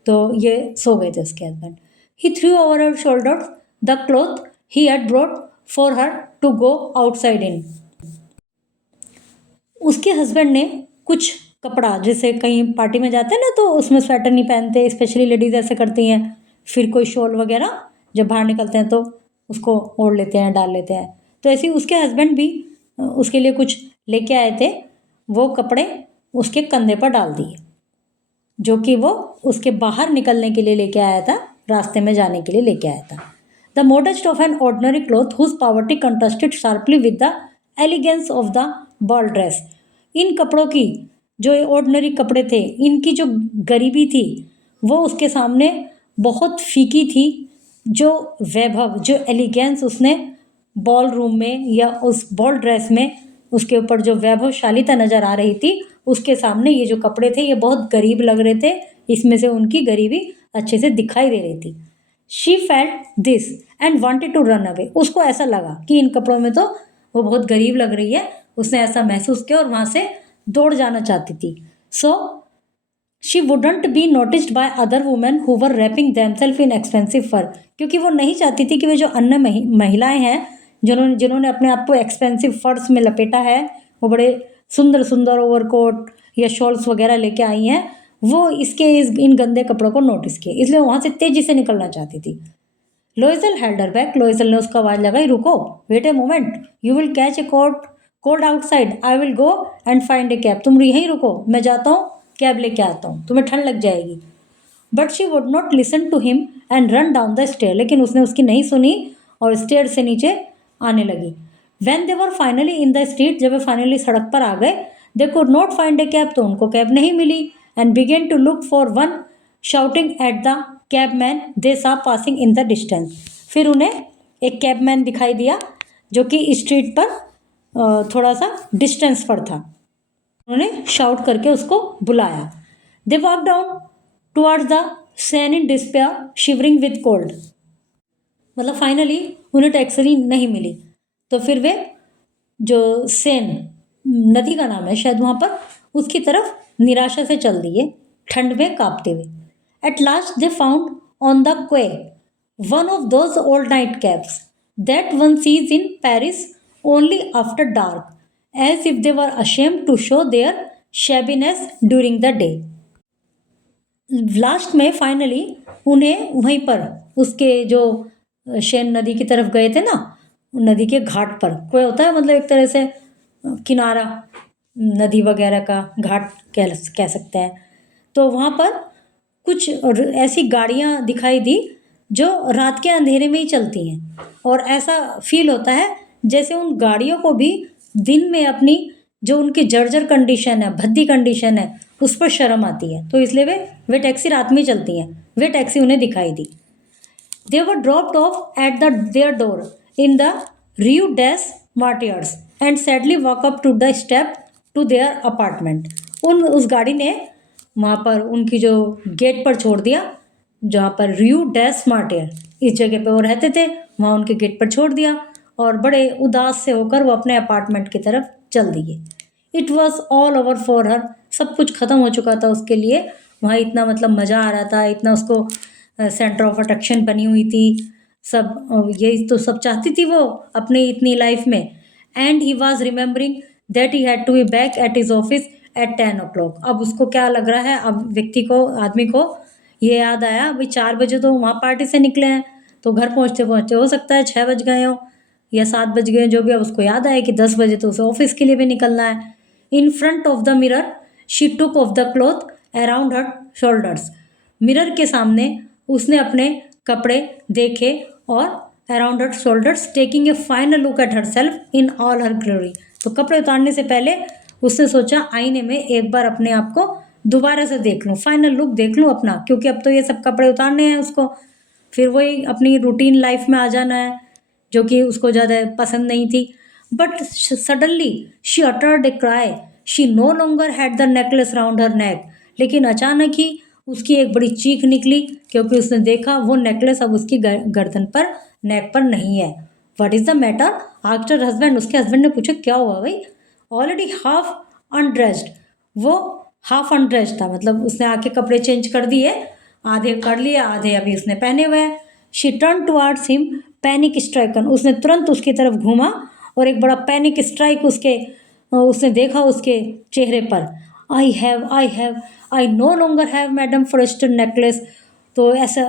तो ये सो गए थे उसके husband. He threw over her shoulders the cloth he had brought for her to go outside in. उसके हस्बैंड ने कुछ कपड़ा, जैसे कहीं पार्टी में जाते हैं ना तो उसमें स्वेटर नहीं पहनते, स्पेशली लेडीज ऐसे करती हैं, फिर कोई शॉल वगैरह जब बाहर निकलते हैं तो उसको ओढ़ लेते हैं, डाल लेते हैं, तो ऐसे ही उसके हस्बैंड भी उसके लिए कुछ लेके आए थे। वो कपड़े उसके कंधे पर डाल दिए, जो कि वो उसके बाहर निकलने के लिए लेके आया था, रास्ते में जाने के लिए लेके आया था। The modest of an ordinary cloth whose poverty contrasted sharply with the elegance of the ball dress. इन कपड़ों की, जो ऑर्डिनरी कपड़े थे, इनकी जो गरीबी थी वो उसके सामने बहुत फीकी थी। जो वैभव, जो एलिगेंस उसने बॉल रूम में या उस बॉल ड्रेस में उसके ऊपर जो वैभवशालीता नज़र आ रही थी, उसके सामने ये जो कपड़े थे ये बहुत गरीब लग रहे थे, इसमें से उनकी गरीबी अच्छे से दिखाई दे रही थी। She felt this and wanted to run away, उसको ऐसा लगा कि इन कपड़ों में तो वो बहुत गरीब लग रही है, उसने ऐसा महसूस किया और वहाँ से दौड़ जाना चाहती थी। So she wouldn't be noticed by other women who were wrapping themselves in expensive fur, क्योंकि वो नहीं चाहती थी कि वे जो अन्य महिलाएं हैं जिन्होंने अपने आप को एक्सपेंसिव फर्स में लपेटा है, वो बड़े सुंदर सुंदर ओवरकोट या शॉल्स वगैरह लेके आई हैं, वो इन गंदे कपड़ों को नोटिस किए, इसलिए वहाँ से तेजी से निकलना चाहती थी। लोइजल हेल्ड हर बैक, लोइजल ने उसको आवाज़ लगाई, रुको, wait a moment, you will catch a cold outside, I will go and find a cab, तुम यहीं रुको, मैं जाता हूँ कैब लेके आता हूँ, तुम्हें ठंड लग जाएगी। But she would not listen to him and run down the stair, लेकिन उसने उसकी नहीं सुनी और स्टेयर से नीचे आने लगी। When they were finally in the street, जब वे फाइनली सड़क पर आ गए, they could not find a cab, तो उनको कैब नहीं मिली, and began to look for one, shouting at the cabman they saw passing in the distance. फिर उन्हें एक कैबमैन दिखाई दिया जो कि स्ट्रीट पर थोड़ा सा डिस्टेंस पर था। उन्होंने शाउट करके उसको बुलाया। They walked down towards the Seine in despair, shivering with cold. मतलब फाइनली उन्हें टैक्सी नहीं मिली, तो फिर वे जो सेन नदी का नाम है शायद वहाँ पर, उसकी तरफ निराशा से चल दिए, ठंड में कांपते हुए। At last they found on the quay one of those old night cabs that one sees in Paris only after dark, as if they were ashamed to show their shabbiness during the day. Last में फाइनली उन्हें वहीं पर उसके जो शेन नदी की तरफ गए थे ना, नदी के घाट पर, कोई होता है मतलब एक तरह से किनारा, नदी वगैरह का घाट कह सकते हैं। तो वहाँ पर कुछ ऐसी गाड़ियाँ दिखाई दी जो रात के अंधेरे में ही चलती हैं, और ऐसा फील होता है जैसे उन गाड़ियों को भी दिन में अपनी जो उनकी जर्जर कंडीशन है, भद्दी कंडीशन है, उस पर शर्म आती है, तो इसलिए वे टैक्सी रात में चलती हैं। वे टैक्सी उन्हें दिखाई दी। They were dropped off at their door in the Rue des Martyrs and sadly walk up to the step to their apartment. उस गाड़ी ने वहाँ पर उनकी जो गेट पर छोड़ दिया, जहाँ पर Rue des Martyrs इस जगह पे वो रहते थे, वहाँ उनके गेट पर छोड़ दिया और बड़े उदास से होकर वो अपने अपार्टमेंट की तरफ चल दिए। It was all over for her. सब कुछ ख़त्म हो चुका था उसके लिए। वहाँ इतना मतलब मज़ा आ रहा था, इतना उसको सेंटर ऑफ अट्रैक्शन बनी हुई थी, सब यही तो सब चाहती थी वो अपनी इतनी लाइफ में। And he was remembering that he had to be back at his office at 10 o'clock। अब उसको क्या लग रहा है, अब व्यक्ति को, आदमी को ये याद आया, भाई 4 बजे तो वहाँ पार्टी से निकले हैं, तो घर पहुँचते पहुँचते हो सकता है 6 बज गए हो या 7 बज गए, जो भी। अब उसको याद आया कि 10 बजे तो उसे ऑफिस के लिए भी निकलना है। In front of the mirror she took off the cloth around her shoulders. Mirror के सामने उसने अपने कपड़े देखे और around her shoulders, taking A final look at her self in all her glory. तो कपड़े उतारने से पहले उसने सोचा आईने में एक बार अपने आप को दोबारा से देख लूँ, फाइनल लुक देख लूँ अपना, क्योंकि अब तो ये सब कपड़े उतारने हैं उसको, फिर वही अपनी रूटीन लाइफ में आ जाना है जो कि उसको ज़्यादा पसंद नहीं थी। But suddenly she uttered a cry, she no longer had the necklace round her neck. लेकिन अचानक ही उसकी एक बड़ी चीख निकली, क्योंकि उसने देखा वो नेकलेस अब उसकी गर्दन पर, नेक पर नहीं है। What is the matter after husband, उसके हस्बैंड ने पूछा क्या हुआ भाई। ऑलरेडी हाफ अनड्रेस्ड, वो हाफ अनड्रेस्ड था, मतलब उसने आके कपड़े चेंज कर दिए, आधे कर लिए, आधे अभी उसने पहने हुए हैं। She turn towards him panic stricken, उसने तुरंत उसकी तरफ घूमा और एक बड़ा पैनिक स्ट्राइक उसने देखा उसके चेहरे पर। I no longer have madam Forester necklace. तो ऐसा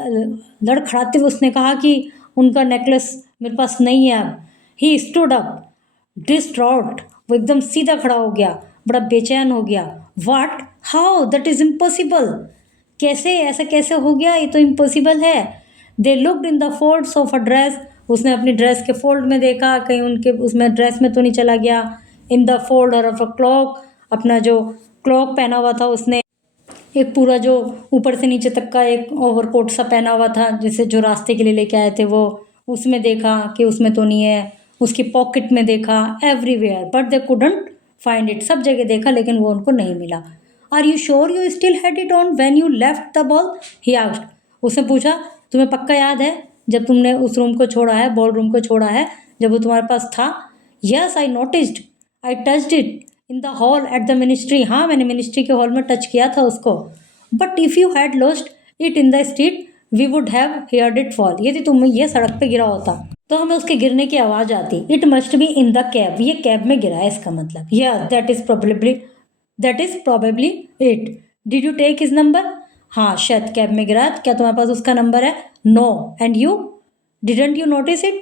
लड़खड़ाते हुए उसने कहा कि उनका नेकलेस मेरे पास नहीं है अब। ही स्टूड अप डिस्ट्रॉट, वो एकदम सीधा खड़ा हो गया, बड़ा बेचैन हो गया। What, how, that is impossible, कैसे, ऐसा कैसे हो गया, ये तो इम्पॉसिबल है। They looked in the folds of a dress, उसने अपनी ड्रेस के फोल्ड में देखा कहीं उनके उसमें ड्रेस में तो नहीं चला गया। In the folder of a clock, अपना जो क्लॉक पहना हुआ था उसने, एक पूरा जो ऊपर से नीचे तक का एक ओवरकोट सा पहना हुआ था जिसे जो रास्ते के लिए लेके आए थे, वो उसमें देखा कि उसमें तो नहीं है। उसकी पॉकेट में देखा, everywhere, but they couldn't find it, सब जगह देखा लेकिन वो उनको नहीं मिला। Are you sure you still had it on when you left the ball, he asked. उसने पूछा तुम्हें पक्का याद है जब तुमने उस रूम को छोड़ा है, बॉल रूम को छोड़ा है, जब वो तुम्हारे पास था। Yes I noticed, I touched it in the hall eight the ministry, हाँ मैंने मिनिस्ट्री के हॉल में टच किया था उसको। But if you had lost it in the street we would have heard it fall, यदि तुम ये सड़क पे गिरा होता तो हमें उसके गिरने की आवाज़ आती। It must be in the cab, ये कैब में गिरा है इसका मतलब। Yeah that is probably it. Did you take his number, हाँ शायद कैब में गिरा, क्या तुम्हारे पास उसका नंबर है। No, and you didn't you notice it,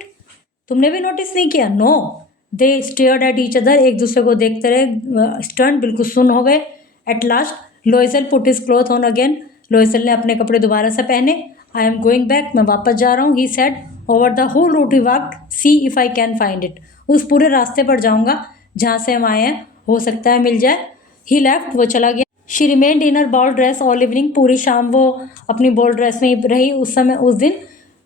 तुमने भी नोटिस नहीं किया। No, they stared at each other, एक दूसरे को देखते रहे, स्टन, बिल्कुल सुन हो गए। At last लोइसल put his cloth on again, लोइसल ने अपने कपड़े दोबारा से पहने। आई एम गोइंग बैक, मैं वापस जा रहा हूँ। He said, over the whole route he walked, see if I can find it. उस पूरे रास्ते पर जाऊंगा जहाँ से हम आए हैं, हो सकता है मिल जाए। ही लेफ्ट, वो चला गया। She remained in her ball dress all evening, पूरी शाम वो अपनी बॉल ड्रेस में ही रही उस समय, उस दिन।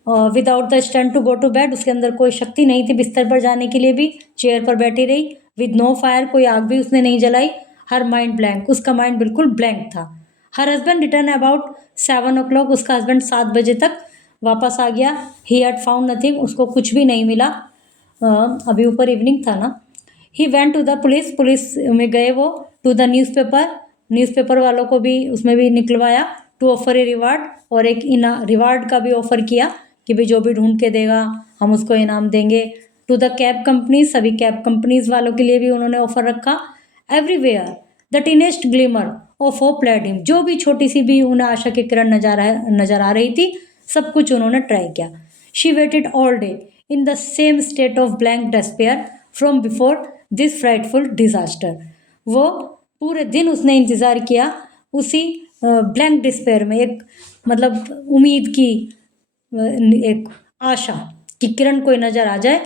Without the stand to go to bed, उसके अंदर कोई शक्ति नहीं थी बिस्तर पर जाने के लिए भी। चेयर पर बैठी रही। विद नो फायर, कोई आग भी उसने नहीं जलाई। हर माइंड ब्लैंक, उसका माइंड बिल्कुल ब्लैंक था। Her husband return about 7 o'clock, उसका हस्बैंड 7 बजे तक वापस आ गया। ही हैड फाउंड नथिंग, उसको कुछ भी नहीं मिला। अभी ऊपर इवनिंग था ना। He went to the police, police में गए वो। टू द न्यूज़पेपर वालों को भी उसमें भी निकलवाया। टू ऑफर ए रिवार्ड, और एक रिवार्ड का भी ऑफर किया कि भाई जो भी ढूंढ के देगा हम उसको इनाम देंगे। टू द कैब कंपनी, सभी कैब कंपनीज वालों के लिए भी उन्होंने ऑफर रखा। Everywhere the tiniest glimmer of hope led him, जो भी छोटी सी भी उन्हें आशा की किरण नजर आ रही थी, सब कुछ उन्होंने ट्राई किया। She weighted all day in the same state of blank despair from before this frightful disaster. वो पूरे दिन उसने इंतज़ार किया उसी ब्लैंक डिस्पेयर में, एक मतलब उम्मीद की एक आशा कि किरण कोई नज़र आ जाए,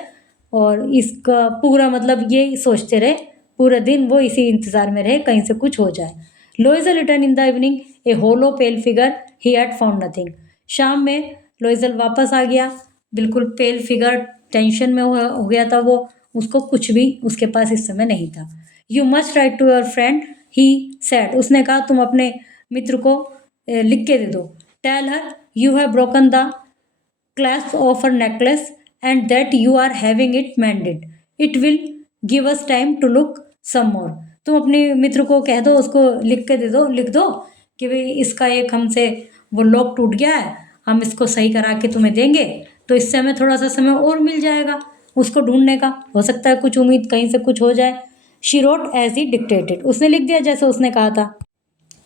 और इसका पूरा मतलब ये सोचते रहे पूरे दिन, वो इसी इंतज़ार में रहे कहीं से कुछ हो जाए। Loisel returned in the evening a hollow pale figure, he had found nothing. शाम में लोइजल वापस आ गया, बिल्कुल पेल फिगर, टेंशन में हो गया था वो, उसको कुछ भी उसके पास इस समय नहीं था। You must write to your friend, he said, उसने कहा तुम अपने मित्र को लिख के दे दो। Tell her you have broken the clasp of her necklace and that you are having it mended. It will give us time to look some more. तुम अपने मित्र को कह दो, उसको लिख के दे दो, लिख दो कि भाई इसका एक हमसे वो लॉक टूट गया है, हम इसको सही करा के तुम्हें देंगे, तो इससे हमें थोड़ा सा समय और मिल जाएगा उसको ढूंढने का, हो सकता है कुछ उम्मीद कहीं से कुछ हो जाए। She wrote as he dictated, उसने लिख दिया जैसे उसने कहा था।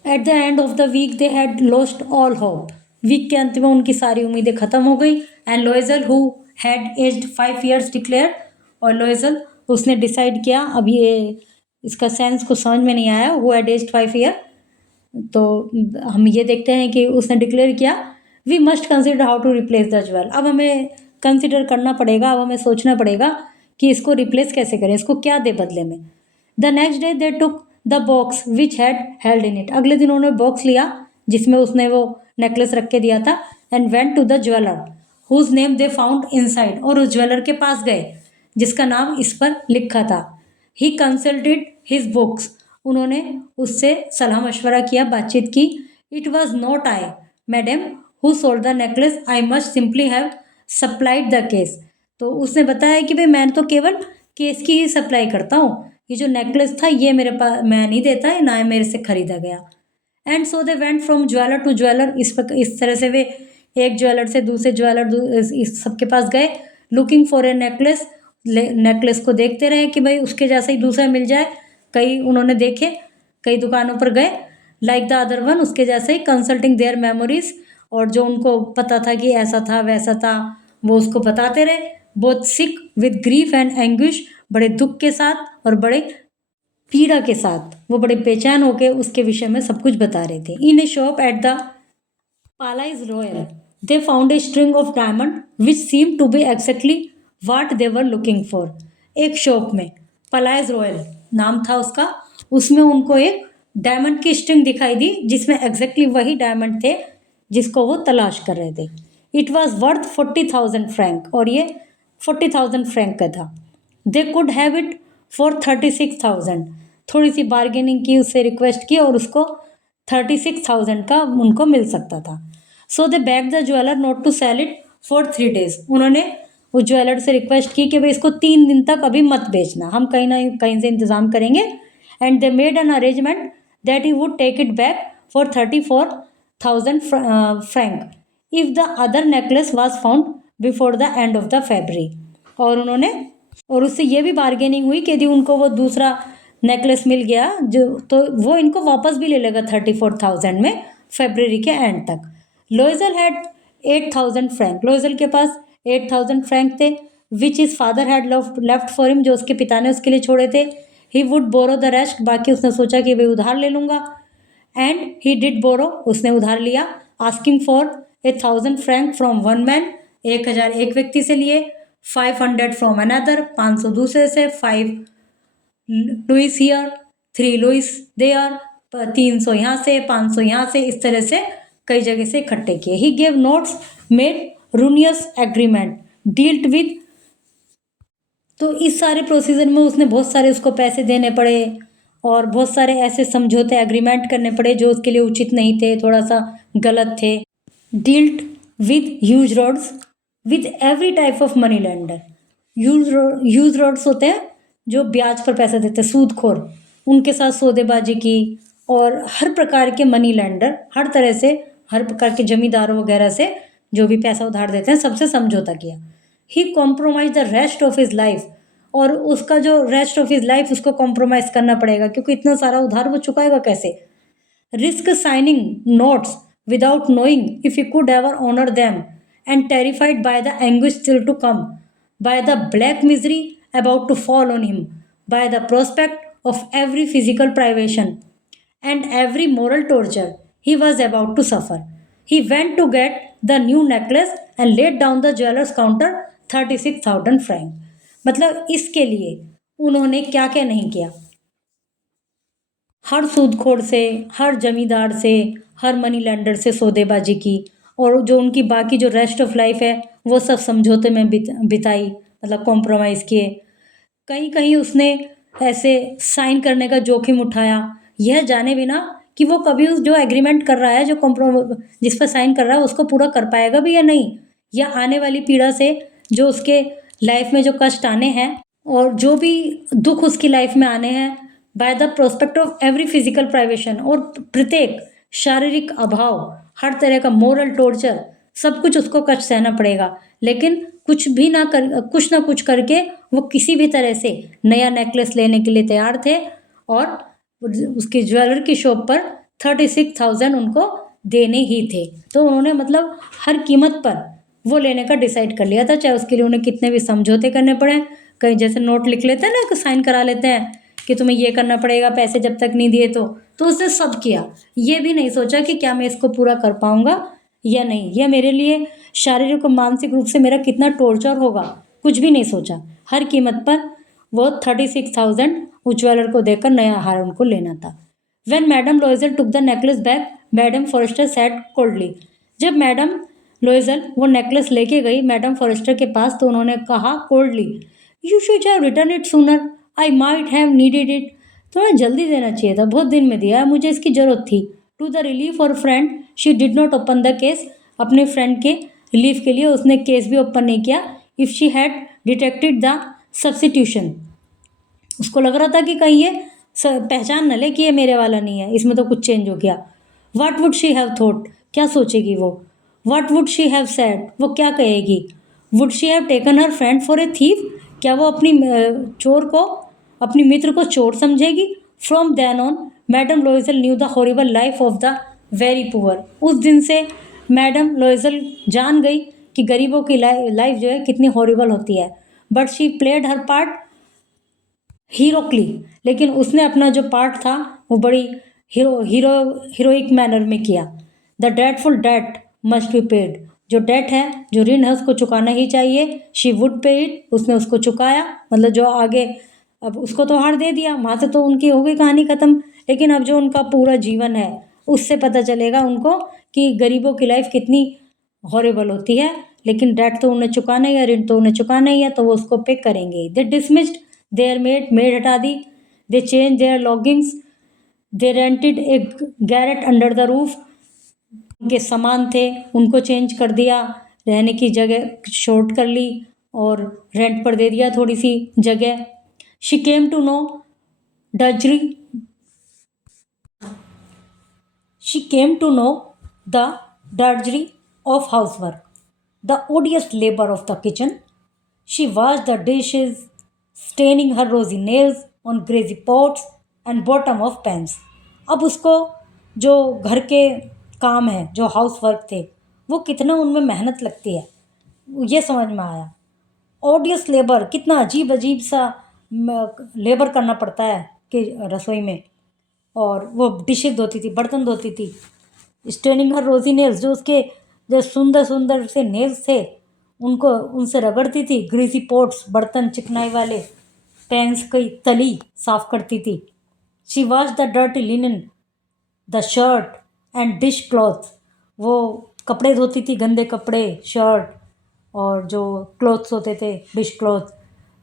At the end of the week they had lost all hope, week के अंत में उनकी सारी उम्मीदें खत्म हो गई। And Loisel who had aged 5 years declared, और लोइजल उसने डिसाइड किया, अब ये इसका सेंस को समझ में नहीं आया, हु हैड एज्ड 5 year, तो हम ये देखते हैं कि उसने डिक्लेयर किया we must consider how to replace the jewel. अब हमें कंसिडर करना पड़ेगा, अब हमें सोचना पड़ेगा कि इसको रिप्लेस कैसे करें, इसको क्या दे बदले में। The next day they took the box which had held in it, अगले दिन उन्होंने बॉक्स लिया जिसमें उसने वो नेकलेस रख के दिया था। And went to the jeweller whose name they found inside, और उस ज्वेलर के पास गए जिसका नाम इस पर लिखा था। ही कंसल्टेड हिज बुक्स, उन्होंने उससे सलाह मशवरा किया, बातचीत की। It was not I madam who sold the necklace, I must simply have supplied the case, तो उसने बताया कि भाई मैं तो केवल केस की ही सप्लाई करता हूँ, ये जो नेकलेस था ये मेरे पास मैं नहीं देता है, ना ही मेरे से खरीदा गया। And so they went from jeweller to jeweller, इस तरह से वे एक ज्वेलर से दूसरे ज्वेलर इस सबके पास गए, looking for a necklace, necklace को देखते रहे कि भाई उसके जैसा ही दूसरा मिल जाए। कई उन्होंने देखे, कई दुकानों पर गए लाइक द अदर वन, उसके जैसे ही, कंसल्टिंग देयर मेमोरीज, और जो उनको पता था कि ऐसा था वैसा था वो उसको बताते रहे। Both sick with grief and anguish, बड़े दुख के साथ और बड़े पीड़ा के साथ, वो बड़े बेचैन होकर उसके विषय में सब कुछ बता रहे थे। In a shop at the Palais Royal, they found a string of diamond which seemed to be exactly what they were looking for. एक शॉप में, पलाइज रॉयल नाम था उसका, उसमें उनको एक डायमंड की स्ट्रिंग दिखाई दी जिसमें एग्जैक्टली वही डायमंड थे जिसको वो तलाश कर रहे थे। इट वॉज वर्थ 40,000 franc, और ये 40,000 franc का था। They could have it for 36,000, थोड़ी सी बार्गेनिंग की, उससे रिक्वेस्ट की और उसको 36,000 का उनको मिल सकता था। So they begged the jeweller not to sell it for 3 days, उन्होंने उस ज्वेलर से रिक्वेस्ट की कि भाई इसको 3 दिन तक अभी मत बेचना, हम कहीं ना कहीं से इंतज़ाम करेंगे। And they made an arrangement that he would take it back for 34,000 franc if the other necklace was found before the end of the February, और उन्होंने और उससे ये भी बार्गेनिंग हुई कि यदि उनको वो दूसरा नेकलेस मिल गया जो, तो वो इनको वापस भी ले लेगा 34,000 में फरवरी के एंड तक। लोइजल हैड 8,000 franc, लोइजल के पास 8,000 franc थे, which his father had left for him, जो उसके पिता ने उसके लिए छोड़े थे। He would borrow the rest, बाकी उसने सोचा कि भाई उधार ले लूँगा। एंड ही डिड बोरो, उसने उधार लिया। Asking for 1,000 franc from one man, 1000 एक व्यक्ति से लिए, 500 फ्रॉम अनदर, 500 दूसरे से, 5 लुइस हियर, 3 लुइस देयर, 300 यहाँ से, 500 यहाँ से, इस तरह से कई जगह से इकट्ठे किए। He gave notes, made ruinous agreements, dealt with. तो इस सारे प्रोसीजर में उसने बहुत सारे उसको पैसे देने पड़े और बहुत सारे ऐसे समझौते एग्रीमेंट करने पड़े जो उसके लिए उचित नहीं थे, थोड़ा सा गलत थे। Dealt with usurers, with every type of money lender. Usurers होते हैं जो ब्याज पर पैसा देते हैं, सूदखोर, उनके साथ सौदेबाजी की। और हर प्रकार के मनी लेंडर, हर तरह से, हर प्रकार के जमींदारों वगैरह से जो भी पैसा उधार देते हैं सबसे समझौता किया। He compromise the rest of his life, और उसका जो रेस्ट ऑफ हिज लाइफ उसको कॉम्प्रोमाइज करना पड़ेगा क्योंकि इतना सारा उधार वो चुकाएगा कैसे। Risk signing notes without knowing if he could ever honour them, and terrified by the anguish still to come, by the black misery about to fall on him, by the prospect of every physical privation and every moral torture he was about to suffer. He went to get the new necklace and laid down the jeweler's counter 36,000 franc. मतलब इसके लिए उन्होंने क्या क्या नहीं किया। हर सूदखोर से, हर जमींदार से, हर मनी लेंडर से सौदेबाजी की, और जो उनकी बाकी जो रेस्ट ऑफ लाइफ है वो सब समझौते में बिताई, मतलब कॉम्प्रोमाइज़ किए। कहीं कहीं उसने ऐसे साइन करने का जोखिम उठाया, यह जाने बिना कि वो कभी उस जो एग्रीमेंट कर रहा है, जो जिस पर साइन कर रहा है उसको पूरा कर पाएगा भी या नहीं, या आने वाली पीड़ा से जो उसके लाइफ में जो कष्ट आने हैं और जो भी दुख उसकी लाइफ में आने हैं, by the prospect of every physical privation, और प्रत्येक शारीरिक अभाव, हर तरह का मोरल टॉर्चर, सब कुछ उसको कष्ट सहना पड़ेगा। लेकिन कुछ ना कुछ करके वो किसी भी तरह से नया नेकलेस लेने के लिए तैयार थे, और उसकी ज्वेलर की शॉप पर 36,000 उनको देने ही थे। तो उन्होंने मतलब हर कीमत पर वो लेने का डिसाइड कर लिया था, चाहे उसके लिए उन्हें कितने भी समझौते करने पड़े। कहीं जैसे नोट लिख लेते हैं ना, साइन करा लेते हैं कि तुम्हें ये करना पड़ेगा पैसे जब तक नहीं दिए, तो उसने सब किया। ये भी नहीं सोचा कि क्या मैं इसको पूरा कर पाऊंगा या नहीं, यह मेरे लिए शारीरिक और मानसिक रूप से मेरा कितना टॉर्चर होगा, कुछ भी नहीं सोचा। हर कीमत पर वो 36,000 उस ज्वेलर को देकर नया हार उनको लेना था। When madam Loisel took the necklace back, madam Forestier said coldly. जब मैडम लोइजल वो नेकलेस लेके गई मैडम फॉरेस्टर के पास, तो उन्होंने कहा coldly, you should have return it sooner, I might have needed it. थोड़ा जल्दी देना चाहिए था, बहुत दिन में दिया, मुझे इसकी ज़रूरत थी। टू द रिलीफ और friend she did not open the case, अपने फ्रेंड के रिलीफ के लिए उसने केस भी ओपन नहीं किया। If she had detected the substitution, उसको लग रहा था कि कहीं ये पहचान न ले कि ये मेरे वाला नहीं है, इसमें तो कुछ चेंज हो गया। What would she have thought, क्या सोचेगी वो। What would she have said, वो क्या कहेगी। Would she have taken her friend for a thief, क्या वो अपनी चोर को, अपनी मित्र को चोर समझेगी। From then on madam Loisel knew the horrible life of the very poor. उस दिन से मैडम लोइजल जान गई कि गरीबों की लाइफ जो है कितनी हॉरिबल होती है। But she played her part heroically, लेकिन उसने अपना जो पार्ट था वो बड़ी हीरोइक मैनर में किया। The dreadful debt must be paid, जो डेट है, जो ऋण है, उसको चुकाना ही चाहिए। शी वुड पे इट, उसने उसको चुकाया, मतलब जो आगे, अब उसको तो हार दे दिया, वहाँ से तो उनकी हो गई कहानी ख़त्म। लेकिन अब जो उनका पूरा जीवन है उससे पता चलेगा उनको कि गरीबों की लाइफ कितनी हॉरिबल होती है। लेकिन डेट तो उन्हें चुकाना ही है, ऋण तो उन्हें चुकाना ही है, तो वो उसको पे करेंगे। दे डिसमिस्ड देयर मेड हटा दी, they changed their lodgings, they rented a garret under the roof, उनके सामान थे उनको चेंज कर दिया, रहने की जगह शॉर्ट कर ली और रेंट पर दे दिया थोड़ी सी जगह। She came to know drudgery, she came to know the drudgery of housework, the odious labor of the kitchen. She washed the dishes, staining her rosy nails on greasy pots and bottom of pans. अब उसको जो घर के काम है, जो हाउस वर्क थे, वो कितना उनमें मेहनत लगती है, ये समझ में आया। ऑडियस लेबर, कितना अजीब अजीब सा लेबर करना पड़ता है कि रसोई में। और वो डिशेज धोती थी, बर्तन धोती थी। स्टेनिंग हर रोजी नेल्स, जो उसके जो सुंदर सुंदर से नेल्स थे उनको उनसे रगड़ती थी। ग्रीसी पोट्स, बर्तन चिकनाई वाले पैंस की तली साफ करती थी। She wash the dirty linen, the shirt and dish cloth. वो कपड़े धोती थी, गंदे कपड़े, शर्ट और जो क्लॉथ्स होते थे, dish cloth,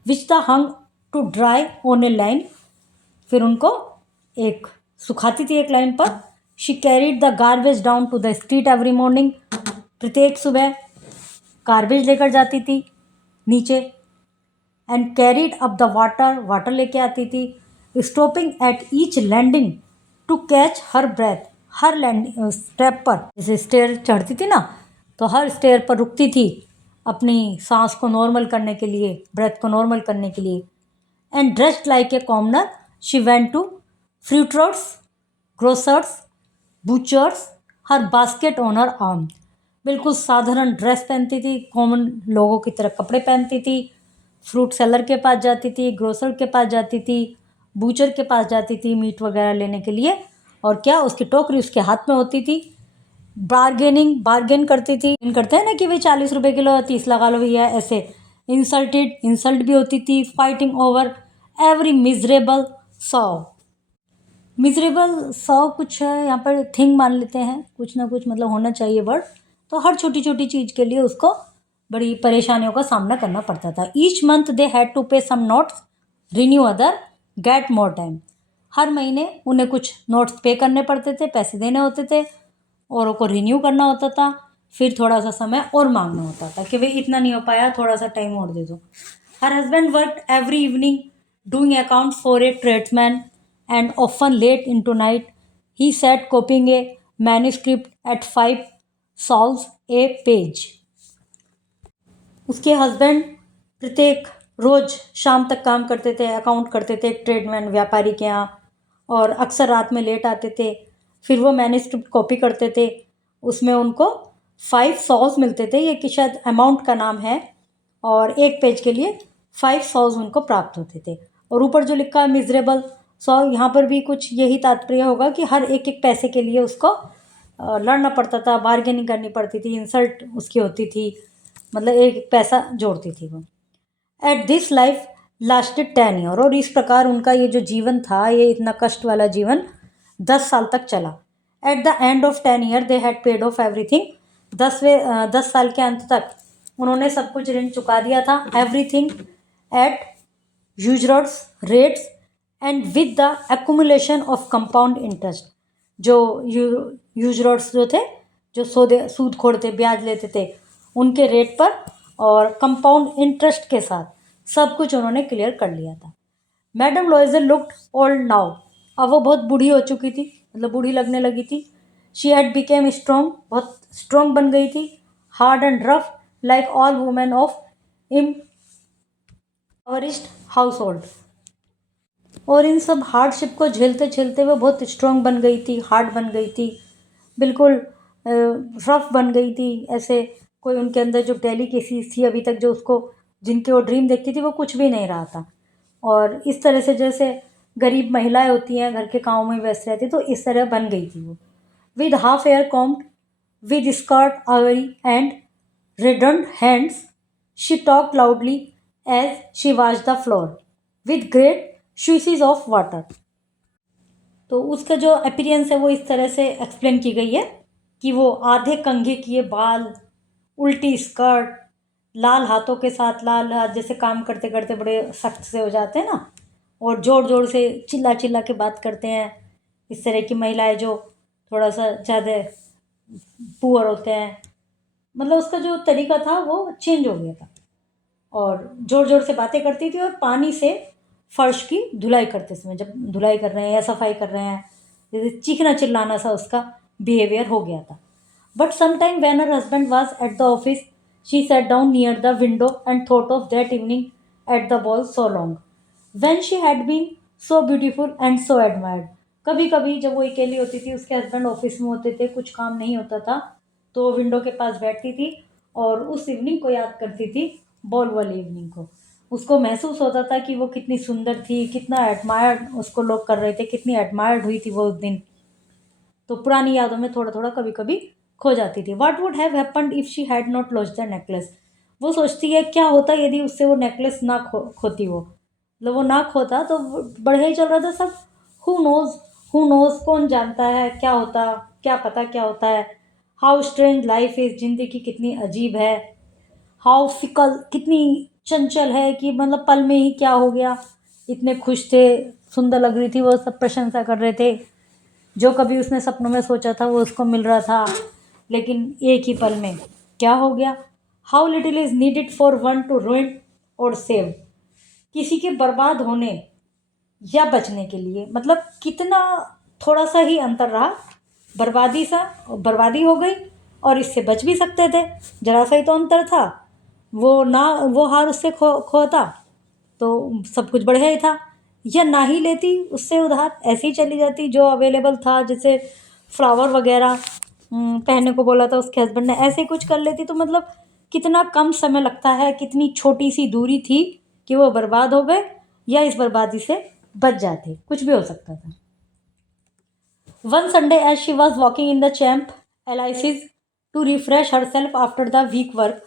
which the hung to dry on a line. फिर उनको एक सुखाती थी एक लाइन पर। She carried the garbage down to the street every morning. प्रत्येक सुबह गार्बेज लेकर जाती थी नीचे। And carried up the water, water लेके आती थी। Stopping at each landing to catch her breath. हर लैंडिंग स्टेप पर, जैसे स्टेयर चढ़ती थी ना, तो हर स्टेयर पर रुकती थी अपनी सांस को नॉर्मल करने के लिए, ब्रेथ को नॉर्मल करने के लिए। And dressed like a commoner she went to fruiterers, grocers, butchers, her basket on her arm. बिल्कुल साधारण ड्रेस पहनती थी, कॉमन लोगों की तरह कपड़े पहनती थी। फ्रूट सेलर के पास जाती थी, ग्रोसर के पास जाती थी, बूचर के पास जाती थी मीट वगैरह लेने के लिए। और क्या, उसकी टोकरी उसके हाथ में होती थी। बार्गेन करती थी। करते हैं ना कि भाई 40 रुपए किलो, 30 लगा लो भैया, ऐसे। इंसल्ट भी होती थी। Fighting over every miserable saw. Miserable saw कुछ है यहाँ पर, थिंग मान लेते हैं, कुछ ना कुछ मतलब होना चाहिए वर्ड। तो हर छोटी छोटी चीज़ के लिए उसको बड़ी परेशानियों का सामना करना पड़ता था। Each month they had to pay some notes, renew other, get more time. हर महीने उन्हें कुछ नोट्स पे करने पड़ते थे, पैसे देने होते थे, औरों को रिन्यू करना होता था। फिर थोड़ा सा समय और मांगना होता था कि भाई इतना नहीं हो पाया, थोड़ा सा टाइम और दे दो। Her husband work every evening doing account for a tradesman and often late into night. He sat copying a manuscript at 5 sols a page. उसके हस्बैंड प्रत्येक रोज शाम तक काम करते थे, अकाउंट करते थे ट्रेडमैन, व्यापारी के यहाँ, और अक्सर रात में लेट आते थे। फिर वो मैन्युस्क्रिप्ट कॉपी करते थे, उसमें उनको 5 सॉल्स मिलते थे, ये कि शायद अमाउंट का नाम है, और एक पेज के लिए 5 सॉल्स उनको प्राप्त होते थे। और ऊपर जो लिखा है मिजरेबल सॉ, यहाँ पर भी कुछ यही तात्पर्य होगा कि हर एक एक पैसे के लिए उसको लड़ना पड़ता था, बार्गेनिंग करनी पड़ती थी, इंसल्ट उसकी होती थी, मतलब एक पैसा जोड़ती थी वो। At this life lasted 10 year. और इस प्रकार उनका ये जो जीवन था, ये इतना कष्ट वाला जीवन 10 साल तक चला। Eight the end of 10 year they had paid of everything. 10 साल के अंत तक उन्होंने सब कुछ ऋण चुका दिया था। Everything at users rates and with the accumulation of compound interest. जो यूजर्स जो थे, जो सूद खोड़ते, ब्याज लेते थे, उनके रेट पर और कंपाउंड इंटरेस्ट के साथ सब कुछ उन्होंने क्लियर कर लिया था। Madam Loisel looked old now. अब वो बहुत बूढ़ी हो चुकी थी, मतलब बूढ़ी लगने लगी थी। शी हैड बिकेम स्ट्रॉन्ग, बहुत स्ट्रॉन्ग बन गई थी। Hard and rough like all women of impoverished household. और इन सब हार्डशिप को झेलते झेलते वो बहुत स्ट्रॉन्ग बन गई थी, हार्ड बन गई थी, बिल्कुल रफ बन गई थी। ऐसे कोई उनके अंदर जो डेलिकेसीज थी अभी तक, जो उसको, जिनके वो ड्रीम देखती थी, वो कुछ भी नहीं रहा था। और इस तरह से जैसे गरीब महिलाएं होती हैं, घर के कामों में व्यस्त रहती, तो इस तरह बन गई थी वो। With half hair combed, with skirt awry and reddened hands, she talked loudly as she washed the floor with great swishes of water. तो उसका जो अपीयरेंस है वो इस तरह से एक्सप्लेन की गई है कि वो आधे कंघे किए बाल, उल्टी स्कर्ट, लाल हाथों के साथ, लाल हाथ जैसे काम करते करते बड़े सख्त से हो जाते हैं ना, और ज़ोर ज़ोर से चिल्ला चिल्ला के बात करते हैं। इस तरह की महिलाएं जो थोड़ा सा ज़्यादा पुअर होते हैं, मतलब उसका जो तरीका था वो चेंज हो गया था। और ज़ोर ज़ोर से बातें करती थी, और पानी से फर्श की धुलाई करते समय, जब धुलाई कर रहे हैं या सफाई कर रहे हैं, जैसे चीखना चिल्लाना सा उसका बिहेवियर हो गया था। But sometime when her husband was at the office, she sat down near the window and thought of that evening at the ball so long when she had been so beautiful and so admired. कभी कभी जब वो अकेली होती थी, उसके हस्बैंड ऑफिस में होते थे, कुछ काम नहीं होता था, तो विंडो के पास बैठती थी और उस इवनिंग को याद करती थी, बॉल वाली इवनिंग को। उसको महसूस होता था कि वो कितनी सुंदर थी, कितना एडमायर्ड उसको लोग कर रहे थे, कितनी एडमायर्ड हुई थी वो उस दिन। तो पुरानी यादों में थोड़ा थोड़ा कभी कभी खो जाती थी। What would have happened if she had not lost the necklace. वो सोचती है क्या होता यदि उससे वो नेकलेस ना खोती वो, मतलब वो ना खोता तो बढ़िया ही चल रहा था सब। हु नोज, हु नोज, कौन जानता है क्या होता, क्या पता क्या होता है। हाउ स्ट्रेंज लाइफ इज, जिंदगी कितनी अजीब है। हाउ फिकल, कितनी चंचल है कि मतलब पल में ही क्या हो गया। इतने खुश थे, सुंदर लग रही थी वो, सब प्रशंसा कर रहे थे। जो कभी उसने सपनों में सोचा था वो उसको मिल रहा था, लेकिन एक ही पल में क्या हो गया। How little is needed for one two ruin और सेव, किसी के बर्बाद होने या बचने के लिए, मतलब कितना थोड़ा सा ही अंतर रहा। बर्बादी हो गई और इससे बच भी सकते थे, जरा सा ही तो अंतर था। वो ना, वो हार उससे खोता तो सब कुछ बढ़िया ही था, या ना ही लेती उससे उधार, ऐसे ही चली जाती जो अवेलेबल था, जैसे फ्लावर वगैरह पहनने को बोला था उसके हस्बैंड ने, ऐसे ही कुछ कर लेती तो मतलब कितना कम समय लगता है, कितनी छोटी सी दूरी थी कि वो बर्बाद हो गए या इस बर्बादी से बच जाते, कुछ भी हो सकता था। One Sunday as she was walking in the Champs Elysees to refresh her self after the week work,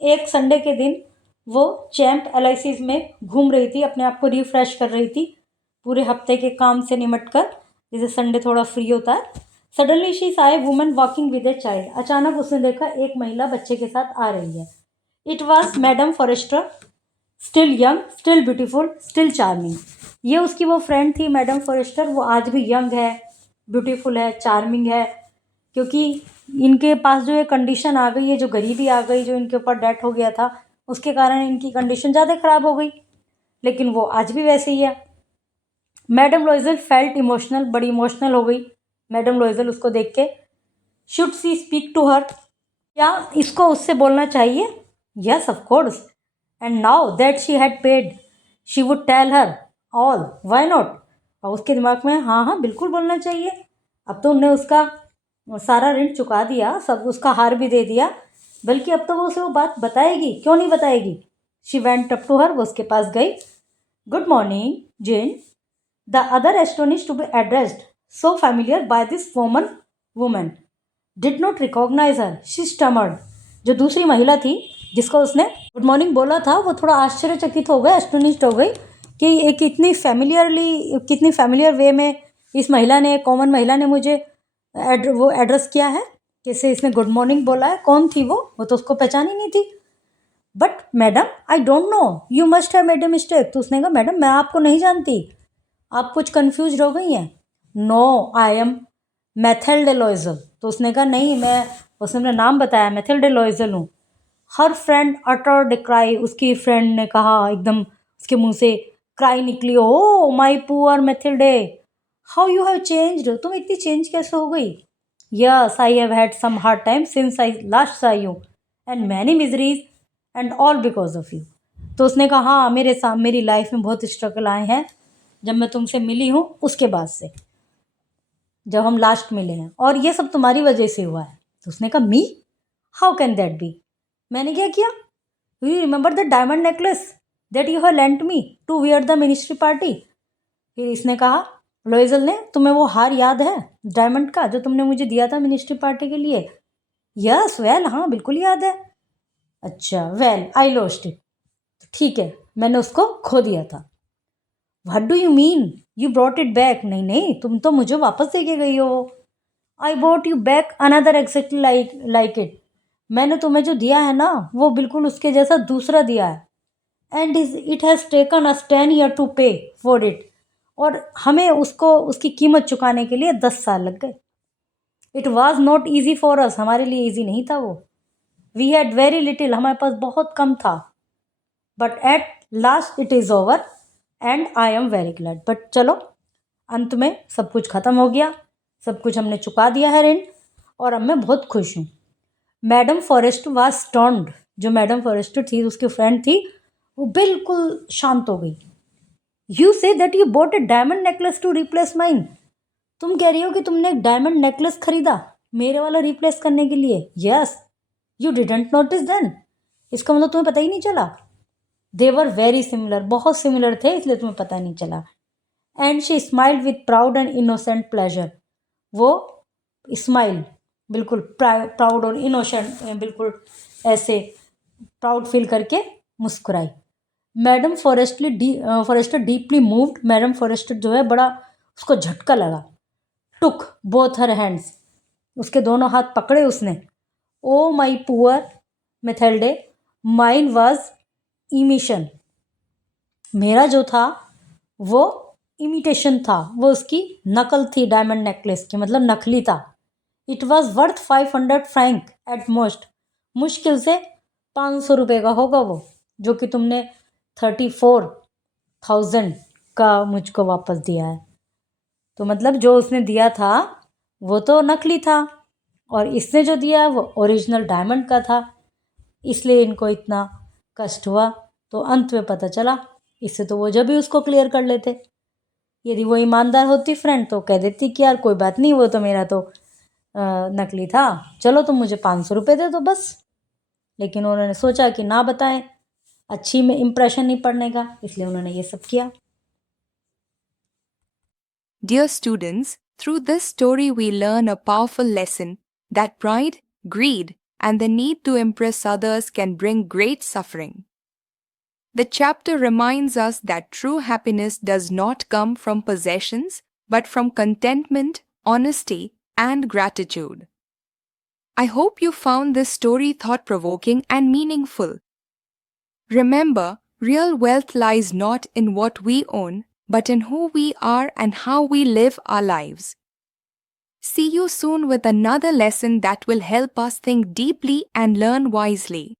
एक संडे के दिन वो चैम्प एलाइसिस में घूम रही थी, अपने आप को रिफ्रेश कर रही थी पूरे हफ्ते के काम से निमट कर, जैसे संडे थोड़ा फ्री होता है। Suddenly she Sai woman walking with a child, अचानक उसने देखा एक महिला बच्चे के साथ आ रही है। It was madam Forester, still young, still beautiful, still charming. ये उसकी वो फ्रेंड थी मैडम फॉरेस्टर, वो आज भी यंग है, ब्यूटीफुल है, चार्मिंग है, क्योंकि इनके पास जो ये कंडीशन आ गई है, जो गरीबी आ गई, जो इनके ऊपर डेट हो गया था, उसके कारण इनकी कंडीशन ज़्यादा ख़राब हो गई, लेकिन वो आज भी वैसे ही है। मैडम लोइजल फेल्ट इमोशनल, बड़ी इमोशनल हो गई मैडम लोइजल उसको देख के। Should she speak to her, क्या इसको उससे बोलना चाहिए? Yes of course, and now that she had paid she would tell her all, why not. और उसके दिमाग में हाँ हाँ बिल्कुल बोलना चाहिए, अब तो उनने उसका सारा ऋण चुका दिया, सब उसका हार भी दे दिया, बल्कि अब तो वो उसे वो बात बताएगी, क्यों नहीं बताएगी। She went up to her, वो उसके पास गई। Good morning Jeanne, the other astonished to be addressed so familiar by this woman did not recognise her, she stammered. जो दूसरी महिला थी जिसको उसने गुड मॉर्निंग बोला था, वो थोड़ा आश्चर्यचकित हो गई, एस्टोनिश्ड हो गई कि एक कितनी फैमिलियर वे में इस महिला ने, कॉमन महिला ने मुझे वो एड्रेस किया है, कैसे इसने गुड मॉर्निंग बोला है, कौन थी वो तो उसको पहचान ही नहीं थी। But madam I don't no, you must have made a mistake, तो उसने कहा मैडम मैं आपको नहीं जानती, आप कुछ कंफ्यूज हो गई हैं। नो आई एम मैथेल्डे लॉइजल, तो उसने कहा नहीं मैं, उसने अपना नाम बताया, मैथेल्डे लॉइजल हूँ। हर फ्रेंड अटर्ड क्राई, उसकी फ्रेंड ने कहा, एकदम उसके मुंह से क्राई निकली, oh my poor Mathilde, how you have changed, तुम इतनी चेंज कैसे हो गई। Yes I have had some hard time since I last saw you and many miseries and all because of you. तो उसने कहा हाँ मेरी लाइफ में बहुत स्ट्रगल आए हैं जब मैं तुमसे मिली हूँ, उसके बाद से जब हम लास्ट मिले हैं, और ये सब तुम्हारी वजह से हुआ है। तो उसने कहा me, how can that be, मैंने क्या किया। Do you remember the diamond necklace that you have lent me to wear the ministry party. फिर इसने कहा, लोइजल ने, तुम्हें वो हार याद है डायमंड का जो तुमने मुझे दिया था मिनिस्ट्री पार्टी के लिए। यस वेल, हाँ बिल्कुल याद है। अच्छा वेल आई लॉस्ट इट, ठीक है मैंने उसको खो दिया था। What do you mean you brought it back, नहीं नहीं तुम तो मुझे वापस दे के गई हो। I bought you back another exactly like it, मैंने तुम्हें जो दिया है ना वो बिल्कुल उसके जैसा दूसरा दिया है। And it has taken us 10 year to pay for it, और हमें उसको उसकी कीमत चुकाने के लिए 10 साल लग गए। It was not easy for us, हमारे लिए ईजी नहीं था वो। वी हैड वेरी लिटिल, हमारे पास बहुत कम था। But at last it is over and I am very glad, but चलो अंत में सब कुछ ख़त्म हो गया, सब कुछ हमने चुका दिया है ऋण, और अब मैं बहुत खुश हूँ। मैडम फॉरेस्ट वाज स्टर्न्ड, जो मैडम फॉरेस्ट थी उसकी फ्रेंड थी, वो बिल्कुल शांत हो गई। You say that you bought a diamond necklace to replace mine, तुम कह रही हो कि तुमने एक डायमंड नेकलेस खरीदा मेरे वाला रिप्लेस करने के लिए। Yes you didn't notice then, इसका मतलब तुम्हें पता ही नहीं चला। दे वर वेरी सिमिलर, बहुत सिमिलर थे इसलिए तुम्हें पता नहीं चला। And she smiled with proud and innocent pleasure, वो स्माइल बिल्कुल प्राउड और इनोसेंट, बिल्कुल ऐसे प्राउड फील करके मुस्कुराई। Madam Forestier deeply moved. Madam Forestier जो है बड़ा उसको झटका लगा। टुक बोथ हर हैंड्स, उसके दोनों हाथ पकड़े उसने। Oh my poor Mathilde, mine was imitation, मेरा जो था वो इमिटेशन था, वो उसकी नकल थी डायमंड नेकलेस की, मतलब नकली था। It was worth 500 Frank at most, मुश्किल से 500 रुपये का होगा वो, जो कि तुमने 34,000 का मुझको वापस दिया है। तो मतलब जो उसने दिया था वो तो नकली था और इसने जो दिया वो ओरिजिनल डायमंड का था, इसलिए इनको इतना कष्ट हुआ। तो अंत में पता चला इससे तो वो जब भी उसको क्लियर कर लेते। यदि वो ईमानदार होती फ्रेंड तो कह देती कि यार कोई बात नहीं, वो तो मेरा तो नकली था, चलो तुम मुझे 500 रुपये दे दो बस। लेकिन उन्होंने सोचा कि ना बताएं, अच्छी में इम्प्रेशन नहीं पड़ने का, इसलिए उन्होंने ये सब किया। Dear students, through this story we learn a powerful lesson that pride, greed, and the need to impress others can bring great suffering. The chapter reminds us that true happiness does not come from possessions, but from contentment, honesty, and gratitude. I hope you found this story thought provoking and meaningful. Remember, real wealth lies not in what we own, but in who we are and how we live our lives. See you soon with another lesson that will help us think deeply and learn wisely.